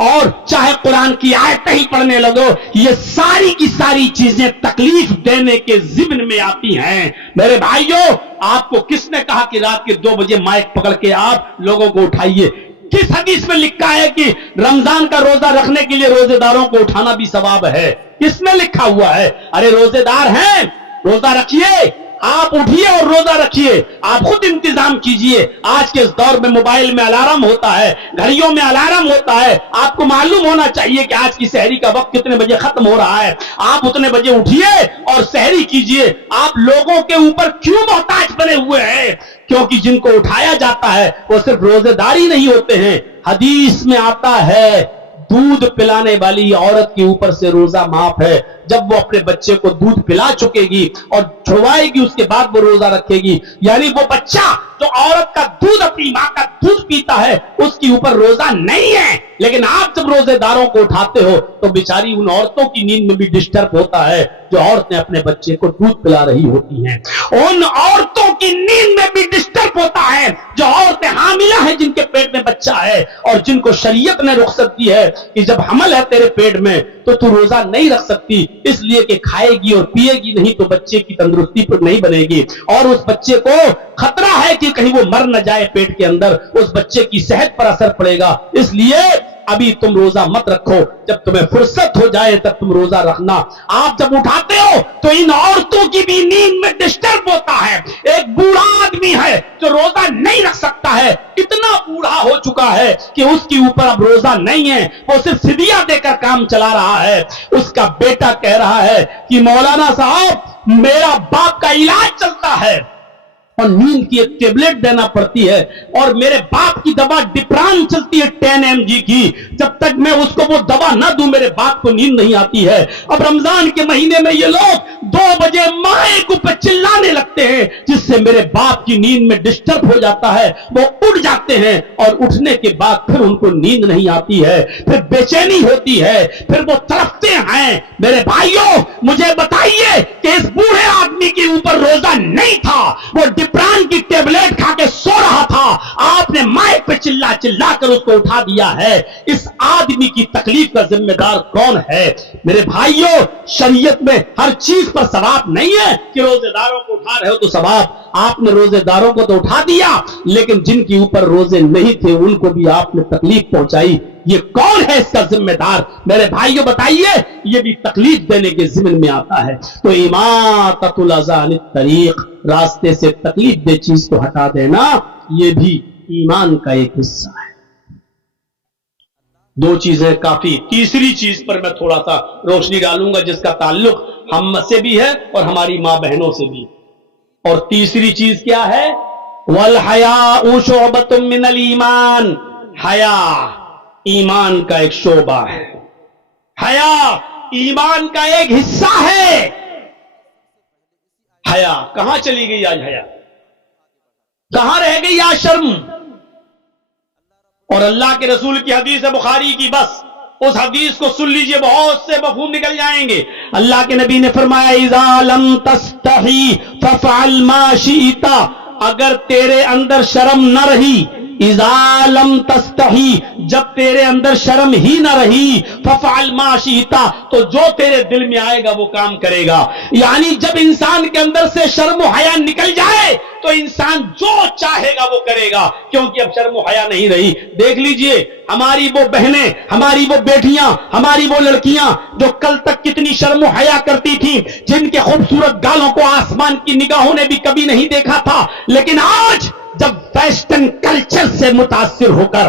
اور چاہے قرآن کی آیتیں ہی پڑھنے لگو، یہ ساری کی ساری چیزیں تکلیف دینے کے ضمن میں آتی ہیں۔ میرے بھائیوں، آپ کو کس نے کہا کہ رات کے 2 بجے مائک پکڑ کے آپ لوگوں کو اٹھائیے؟ کس حدیث میں لکھا ہے کہ رمضان کا روزہ رکھنے کے لیے روزے داروں کو اٹھانا بھی ثواب ہے؟ کس میں لکھا ہوا ہے؟ ارے روزے دار ہیں، روزہ رکھیے، آپ اٹھیے اور روزہ رکھیے، آپ خود انتظام کیجئے۔ آج کے اس دور میں موبائل میں الارم ہوتا ہے، گھڑیوں میں الارم ہوتا ہے، آپ کو معلوم ہونا چاہیے کہ آج کی سحری کا وقت کتنے بجے ختم ہو رہا ہے۔ آپ اتنے بجے اٹھیے اور سحری کیجئے۔ آپ لوگوں کے اوپر کیوں محتاج بنے ہوئے ہیں؟ کیونکہ جن کو اٹھایا جاتا ہے وہ صرف روزے داری نہیں ہوتے ہیں۔ حدیث میں آتا ہے دودھ پلانے والی عورت کے اوپر سے روزہ معاف ہے جب وہ اپنے بچے کو دودھ پلا چکے گی اور چھوائے گی، اس کے بعد وہ روزہ رکھے گی۔ یعنی وہ بچہ جو عورت کا دودھ، اپنی ماں کا دودھ پیتا ہے، اس کے اوپر روزہ نہیں ہے۔ لیکن آپ جب روزے داروں کو اٹھاتے ہو تو بیچاری ان عورتوں کی نیند میں بھی ڈسٹرب ہوتا ہے جو عورتیں اپنے بچے کو دودھ پلا رہی ہوتی ہیں، ان عورتوں کی نیند میں بھی ڈسٹرب ہوتا ہے جو عورتیں حاملہ ہیں، جن کے پیٹ میں بچہ ہے اور جن کو شریعت نے رخصت دی ہے کہ جب حمل ہے تیرے پیٹ میں تو روزہ نہیں رکھ سکتی، اس لیے کہ کھائے گی اور پیے گی نہیں تو بچے کی تندرستی پر نہیں بنے گی، اور اس بچے کو خطرہ ہے کہ کہیں وہ مر نہ جائے پیٹ کے اندر، اس بچے کی صحت پر اثر پڑے گا۔ اس لیے ابھی تم روزہ مت رکھو، جب تمہیں فرصت ہو جائے تب تم روزہ رکھنا۔ آپ جب اٹھاتے ہو تو ان عورتوں کی بھی نیند میں ڈسٹرب ہوتا ہے۔ ایک بوڑھا آدمی ہے جو روزہ نہیں رکھ سکتا ہے، اتنا بوڑھا ہو چکا ہے کہ اس کے اوپر اب روزہ نہیں ہے، وہ صرف فدیہ دے کر کام چلا رہا ہے۔ اس کا بیٹا کہہ رہا ہے کہ مولانا صاحب میرا باپ کا علاج چلتا ہے اور نیند کی ایک ٹیبلٹ دینا پڑتی ہے، اور میرے باپ کی دوا ڈپران چلتی ہے 10 mg کی، جب تک میں اس کو وہ دوا نہ دوں میرے باپ کو نیند نہیں آتی ہے۔ اب رمضان کے مہینے میں یہ لوگ 2 بجے مائک پہ چلانے لگتے ہیں جس سے میرے باپ کی نیند میں ڈسٹرب ہو جاتا ہے، وہ اٹھ جاتے ہیں اور اٹھنے کے بعد پھر ان کو نیند نہیں آتی ہے، پھر بے چینی ہوتی ہے، پھر وہ تڑپتے ہیں۔ میرے بھائیوں مجھے بتائیے کہ اس بوڑھے آدمی کے اوپر روزہ نہیں تھا، وہ ڈپران کی ٹیبلٹ کھا کے سو رہا تھا، آپ نے مائک پہ چلا چلا کر اس کو اٹھا دیا ہے۔ اس آدمی کی تکلیف کا ذمہ دار کون ہے؟ میرے بھائیوں شریعت میں ہر چیز پر ثواب نہیں ہے کہ روزے داروں کو اٹھا رہے ہو تو ثواب، آپ نے روزے داروں کو تو اٹھا دیا لیکن جن کے اوپر روزے نہیں تھے ان کو بھی آپ نے تکلیف پہنچائی، یہ کون ہے اس کا ذمہ دار؟ میرے بھائیوں بتائیے، یہ بھی تکلیف دینے کے ضمن میں آتا ہے۔ تو اماطۃ الاذی عن الطریق، راستے سے تکلیف دہ چیز کو ہٹا دینا، یہ بھی ایمان کا ایک حصہ ہے۔ 2 چیزیں کافی، تیسری چیز پر میں تھوڑا سا روشنی ڈالوں گا جس کا تعلق ہم سے بھی ہے اور ہماری ماں بہنوں سے بھی، اور تیسری چیز کیا ہے؟ والحیاء شعبۃ من الایمان، حیا ایمان کا ایک شعبہ ہے، حیا ایمان کا ایک حصہ ہے۔ حیا کہاں چلی گئی آج؟ حیا کہاں رہ گئی آج؟ شرم؟ اور اللہ کے رسول کی حدیث ہے بخاری کی، بس اس حدیث کو سن لیجئے، بہت سے مفہوم نکل جائیں گے۔ اللہ کے نبی نے فرمایا اذا لم تستحی ففعل ما شئت، اگر تیرے اندر شرم نہ رہی، اذا لم تستحی جب تیرے اندر شرم ہی نہ رہی، ففعل ما شئت تو جو تیرے دل میں آئے گا وہ کام کرے گا۔ یعنی جب انسان کے اندر سے شرم و حیا نکل جائے تو انسان جو چاہے گا وہ کرے گا، کیونکہ اب شرم و حیا نہیں رہی۔ دیکھ لیجئے ہماری وہ بہنیں، ہماری وہ بیٹیاں، ہماری وہ لڑکیاں جو کل تک کتنی شرم و حیا کرتی تھیں، جن کے خوبصورت گالوں کو آسمان کی نگاہوں نے بھی کبھی نہیں دیکھا تھا، لیکن آج جب ویسٹرن کلچر سے متاثر ہو کر،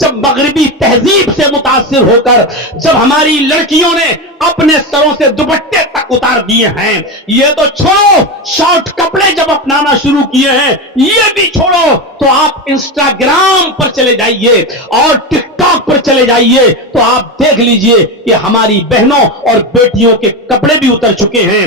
جب مغربی تہذیب سے متاثر ہو کر، جب ہماری لڑکیوں نے اپنے سروں سے دوپٹے تک اتار دیے ہیں، یہ تو چھوڑو، شارٹ کپڑے جب اپنانا شروع کیے ہیں یہ بھی چھوڑو، تو آپ انسٹاگرام پر چلے جائیے اور ٹک ٹاک پر چلے جائیے تو آپ دیکھ لیجئے کہ ہماری بہنوں اور بیٹیوں کے کپڑے بھی اتر چکے ہیں،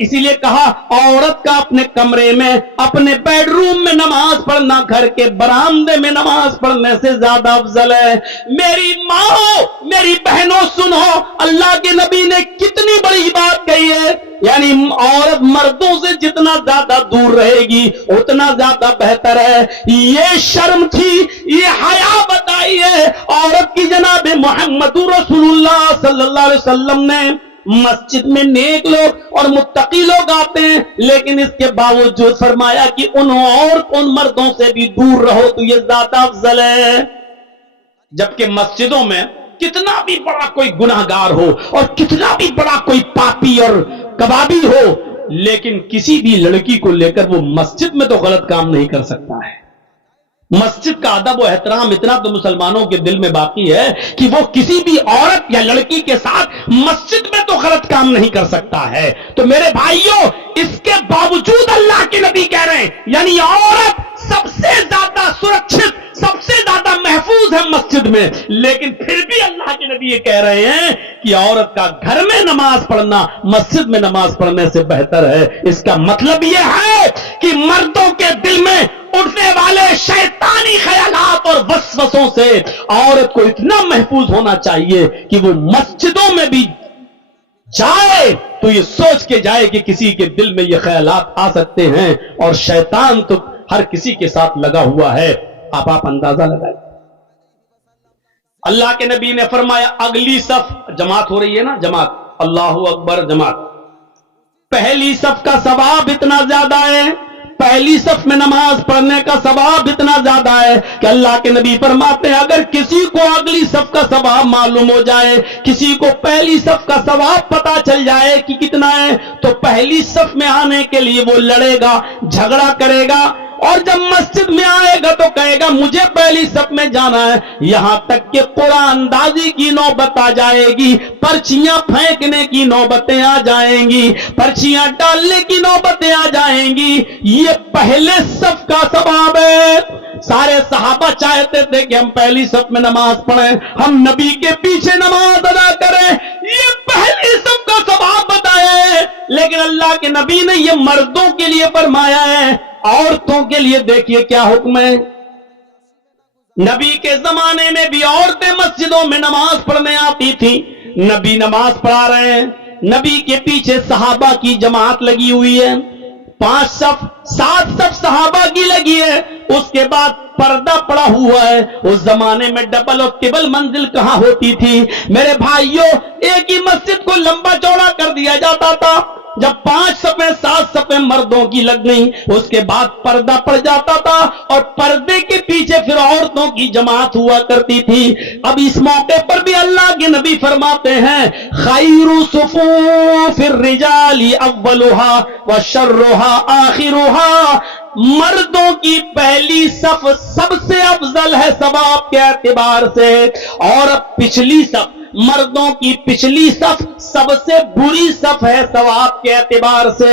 اسی لیے کہا عورت کا اپنے کمرے میں اپنے بیڈ روم میں نماز پڑھنا گھر کے برآمدے میں نماز پڑھنے سے زیادہ افضل ہے۔ میری ماں، میری بہنوں سنو، اللہ کے نبی نے کتنی بڑی بات کہی ہے، یعنی عورت مردوں سے جتنا زیادہ دور رہے گی اتنا زیادہ بہتر ہے۔ یہ شرم تھی، یہ حیا بتائی ہے عورت کی جناب محمد رسول اللہ صلی اللہ علیہ وسلم نے۔ مسجد میں نیک لوگ اور متقی لوگ آتے ہیں، لیکن اس کے باوجود فرمایا کہ ان مردوں سے بھی دور رہو تو یہ زیادہ افضل ہے۔ جبکہ مسجدوں میں کتنا بھی بڑا کوئی گناہگار ہو اور کتنا بھی بڑا کوئی پاپی اور کبابی ہو، لیکن کسی بھی لڑکی کو لے کر وہ مسجد میں تو غلط کام نہیں کر سکتا ہے۔ مسجد کا ادب و احترام اتنا تو مسلمانوں کے دل میں باقی ہے کہ وہ کسی بھی عورت یا لڑکی کے ساتھ مسجد میں تو غلط کام نہیں کر سکتا ہے۔ تو میرے بھائیوں، اس کے باوجود اللہ کے نبی کہہ رہے ہیں یعنی عورت سب سے زیادہ سرکشت، سب سے زیادہ محفوظ ہے مسجد میں، لیکن پھر بھی اللہ کے نبی یہ کہہ رہے ہیں کہ عورت کا گھر میں نماز پڑھنا مسجد میں نماز پڑھنے سے بہتر ہے۔ اس کا مطلب یہ ہے کہ مردوں کے دل میں اٹھنے والے شیطانی خیالات اور وسوسوں سے عورت کو اتنا محفوظ ہونا چاہیے کہ وہ مسجدوں میں بھی جائے تو یہ سوچ کے جائے کہ کسی کے دل میں یہ خیالات آ سکتے ہیں، اور شیطان تو ہر کسی کے ساتھ لگا ہوا ہے، آپ اندازہ لگائیں۔ اللہ کے نبی نے فرمایا اگلی صف، جماعت ہو رہی ہے نا، جماعت، اللہ اکبر، جماعت، پہلی صف کا ثواب اتنا زیادہ ہے، پہلی صف میں نماز پڑھنے کا ثواب اتنا زیادہ ہے کہ اللہ کے نبی فرماتے ہیں اگر کسی کو اگلی صف کا ثواب معلوم ہو جائے، کسی کو پہلی صف کا ثواب پتا چل جائے کہ کتنا ہے، تو پہلی صف میں آنے کے لیے وہ لڑے گا، جھگڑا کرے گا، اور جب مسجد میں آئے گا تو کہے گا مجھے پہلی صف میں جانا ہے، یہاں تک کہ قرآن اندازی کی نوبت آ جائے گی، پرچیاں پھینکنے کی نوبتیں آ جائیں گی، پرچیاں ڈالنے کی نوبتیں آ جائیں گی۔ یہ پہلے صف کا ثواب ہے۔ سارے صحابہ چاہتے تھے کہ ہم پہلی صف میں نماز پڑھیں، ہم نبی کے پیچھے نماز ادا کریں، یہ پہلی صف کا ثواب بتایا ہے، لیکن اللہ کے نبی نے یہ مردوں کے لیے فرمایا ہے۔ عورتوں کے لیے دیکھیے کیا حکم ہے۔ نبی کے زمانے میں بھی عورتیں مسجدوں میں نماز پڑھنے آتی تھی، نبی نماز پڑھا رہے ہیں، نبی کے پیچھے صحابہ کی جماعت لگی ہوئی ہے، 5 صف 7 صف صحابہ کی لگی ہے، اس کے بعد پردہ پڑا ہوا ہے۔ اس زمانے میں ڈبل اور ٹربل منزل کہاں ہوتی تھی میرے بھائیوں، ایک ہی مسجد کو لمبا چوڑا کر دیا جاتا تھا۔ جب 5 صفیں 7 صفیں مردوں کی لگ گئیں، اس کے بعد پردہ پڑ جاتا تھا، اور پردے کے پیچھے پھر عورتوں کی جماعت ہوا کرتی تھی۔ اب اس موقع پر بھی اللہ کے نبی فرماتے ہیں خیر صفوف الرجال اولها وشرها آخرها، مردوں کی پہلی صف سب سے افضل ہے ثواب کے اعتبار سے، اور پچھلی صف، مردوں کی پچھلی صف سب سے بری صف ہے ثواب کے اعتبار سے۔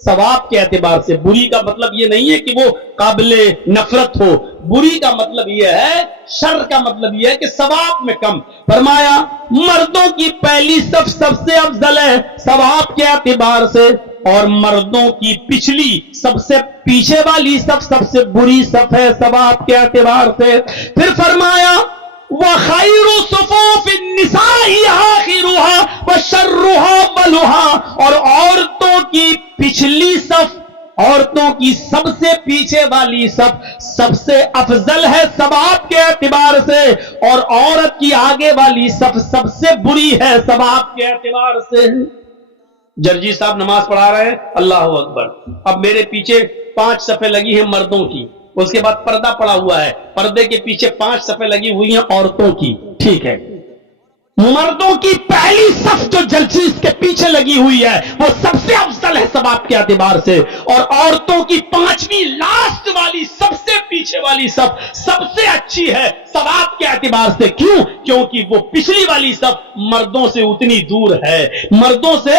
ثواب کے اعتبار سے، بری کا مطلب یہ نہیں ہے کہ وہ قابل نفرت ہو، بری کا مطلب یہ ہے، شر کا مطلب یہ ہے کہ ثواب میں کم۔ فرمایا مردوں کی پہلی صف سب سے افضل ہے ثواب کے اعتبار سے، اور مردوں کی پچھلی سب سے پیچھے والی صف سب سے بری صف ہے ثواب کے اعتبار سے۔ پھر فرمایا وَخَيْرُ صُفُوفِ النِّسَاءِ آخِرُهَا وَشَرُّهَا أَوَّلُهَا، اور عورتوں کی پچھلی صف، عورتوں کی سب سے پیچھے والی صف سب سے افضل ہے ثواب کے اعتبار سے، اور عورت کی آگے والی صف سب سے بری ہے ثواب کے اعتبار سے۔ جرجی صاحب نماز پڑھا رہے ہیں، اللہ اکبر، اب میرے پیچھے 5 صفیں لگی ہیں مردوں کی، اس کے بعد پردہ پڑا ہوا ہے، پردے کے پیچھے 5 صفیں لگی ہوئی ہیں عورتوں کی، ٹھیک ہے، مردوں کی پہلی صف جو جلسیس کے پیچھے لگی ہوئی ہے وہ سب سے افضل ہے ثواب کے اعتبار سے، اور عورتوں کی 5ویں لاسٹ والی سب سے پیچھے والی صف سب سے اچھی ہے ثواب کے اعتبار سے۔ کیوں؟ کیونکہ وہ پچھلی والی صف مردوں سے اتنی دور ہے، مردوں سے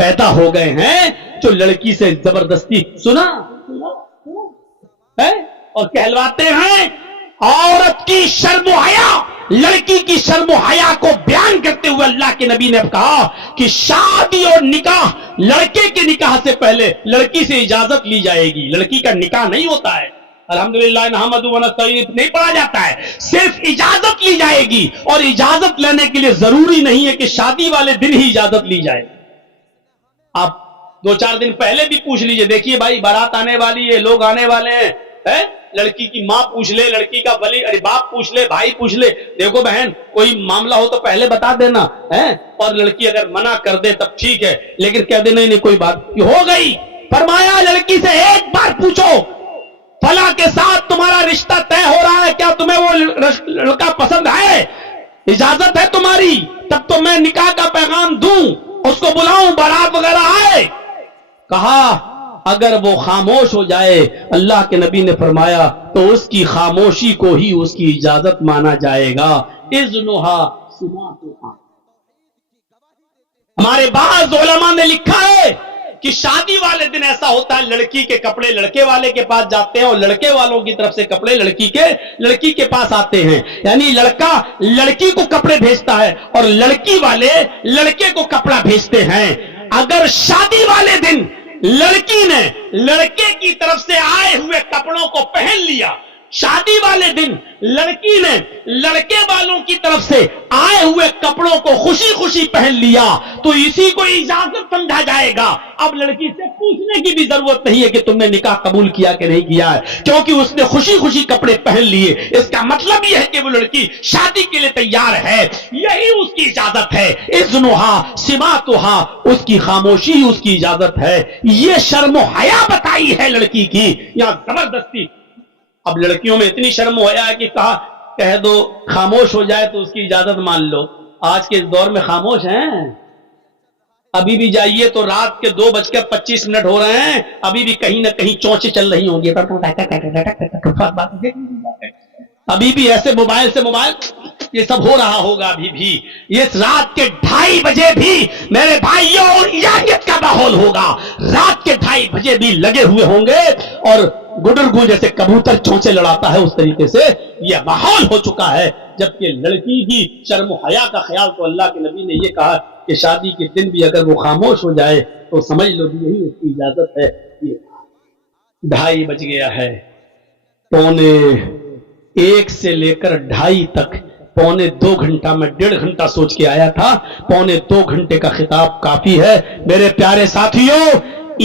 پیدا ہو گئے ہیں جو لڑکی سے زبردستی سنا ہے اور کہلواتے ہیں عورت کی شرم و حیا. لڑکی کی شرم و حیا کو بیان کرتے ہوئے اللہ کے نبی نے کہا کہ شادی اور نکاح, لڑکے کے نکاح سے پہلے لڑکی سے اجازت لی جائے گی. لڑکی کا نکاح نہیں ہوتا ہے, الحمدللہ نحمدہ و نستعین نہیں پڑھا جاتا ہے, صرف اجازت لی جائے گی. اور اجازت لینے کے لیے ضروری نہیں ہے کہ شادی والے دن ہی اجازت لی جائے. آپ 2-4 دن پہلے بھی پوچھ لیجئے, دیکھیے بھائی بارات آنے والی ہے, لوگ آنے والے ہیں, لڑکی کی ماں پوچھ لے, لڑکی کا ولی ارے باپ پوچھ لے, بھائی پوچھ لے, دیکھو بہن کوئی معاملہ ہو تو پہلے بتا دینا ہے. اور لڑکی اگر منع کر دے تب ٹھیک ہے, لیکن کہہ دے نہیں کوئی بات ہو گئی. فرمایا لڑکی سے ایک بار پوچھو فلاں کے ساتھ تمہارا رشتہ طے ہو رہا ہے, کیا تمہیں وہ لڑکا پسند ہے, اجازت ہے تمہاری, تب تو میں نکاح کا پیغام دوں, اس کو بلاؤں, بارات وغیرہ آئے. کہا اگر وہ خاموش ہو جائے, اللہ کے نبی نے فرمایا تو اس کی خاموشی کو ہی اس کی اجازت مانا جائے گا. اذنھا سماعتھا. ہمارے بعض علماء نے لکھا ہے کہ شادی والے دن ایسا ہوتا ہے لڑکی کے کپڑے لڑکے والے کے پاس جاتے ہیں اور لڑکے والوں کی طرف سے کپڑے لڑکی کے پاس آتے ہیں. یعنی لڑکا لڑکی کو کپڑے بھیجتا ہے اور لڑکی والے لڑکے کو کپڑا بھیجتے ہیں. اگر شادی والے دن لڑکی نے لڑکے کی طرف سے آئے ہوئے کپڑوں کو پہن لیا, شادی والے دن لڑکی نے لڑکے والوں کی طرف سے آئے ہوئے کپڑوں کو خوشی خوشی پہن لیا, تو اسی کو اجازت سمجھا جائے گا. اب لڑکی سے پوچھنے کی بھی ضرورت نہیں ہے کہ تم نے نکاح قبول کیا کہ نہیں کیا ہے, کیونکہ اس نے خوشی خوشی کپڑے پہن لیے. اس کا مطلب یہ ہے کہ وہ لڑکی شادی کے لیے تیار ہے, یہی اس کی اجازت ہے. اذنھا سماعتھا, اس کی خاموشی اس کی اجازت ہے. یہ شرم و حیا بتائی ہے لڑکی کی, یہاں زبردستی. اب لڑکیوں میں اتنی شرم و حیا ہے کہ کہہ دو خاموش ہو جائے تو اس کی اجازت مان لو. آج کے اس دور میں خاموش ہیں, ابھی بھی جائیے تو رات کے 2:25 ہو رہے ہیں, ابھی بھی کہیں نہ کہیں چونچے چل رہی ہوں گی, ابھی بھی ایسے موبائل سے موبائل یہ سب ہو رہا ہوگا. ابھی بھی اس رات کے 2:30 بجے بھی میرے بھائیوں عیانیت کا ماحول ہوگا. رات کے 2:30 بجے بھی لگے ہوئے ہوں گے اور گڈرگو جیسے کبوتر چونچے لڑاتا ہے اس طریقے سے یہ ماحول ہو چکا ہے. جبکہ لڑکی کی شرم و حیا کا خیال تو اللہ کے نبی نے یہ کہا کہ شادی کے دن بھی اگر وہ خاموش ہو جائے تو سمجھ لو یہی اس کی اجازت ہے. یہ 2:30 بج گیا ہے, 1:45 سے لے کر 2:30 تک 2.25 گھنٹہ, میں 1.5 گھنٹہ سوچ کے آیا تھا, 2.25 گھنٹے کا خطاب کافی ہے. میرے پیارے ساتھیوں,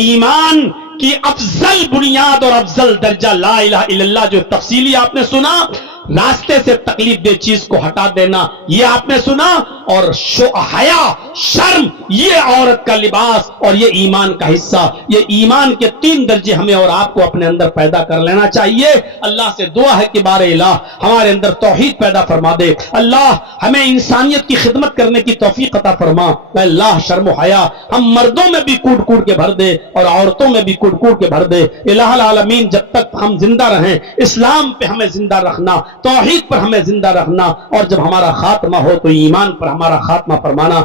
ایمان کی افضل بنیاد اور افضل درجہ لا الہ الا اللہ, جو تفصیلی آپ نے سنا, راستے سے تکلیف دہ چیز کو ہٹا دینا یہ آپ نے سنا, اور حیا شرم یہ عورت کا لباس اور یہ ایمان کا حصہ. یہ ایمان کے 3 درجے ہمیں اور آپ کو اپنے اندر پیدا کر لینا چاہیے. اللہ سے دعا ہے کہ بار الہ ہمارے اندر توحید پیدا فرما دے. اللہ ہمیں انسانیت کی خدمت کرنے کی توفیق عطا فرما. اللہ شرم و حیا ہم مردوں میں بھی کوٹ کوٹ کے بھر دے اور عورتوں میں بھی کوٹ کوٹ کے بھر دے. الہ العالمین جب تک ہم زندہ رہیں اسلام پہ ہمیں زندہ رکھنا, توحید پر ہمیں زندہ رکھنا, اور جب ہمارا خاتمہ ہو تو ایمان پر ہمارا خاتمہ فرمانا.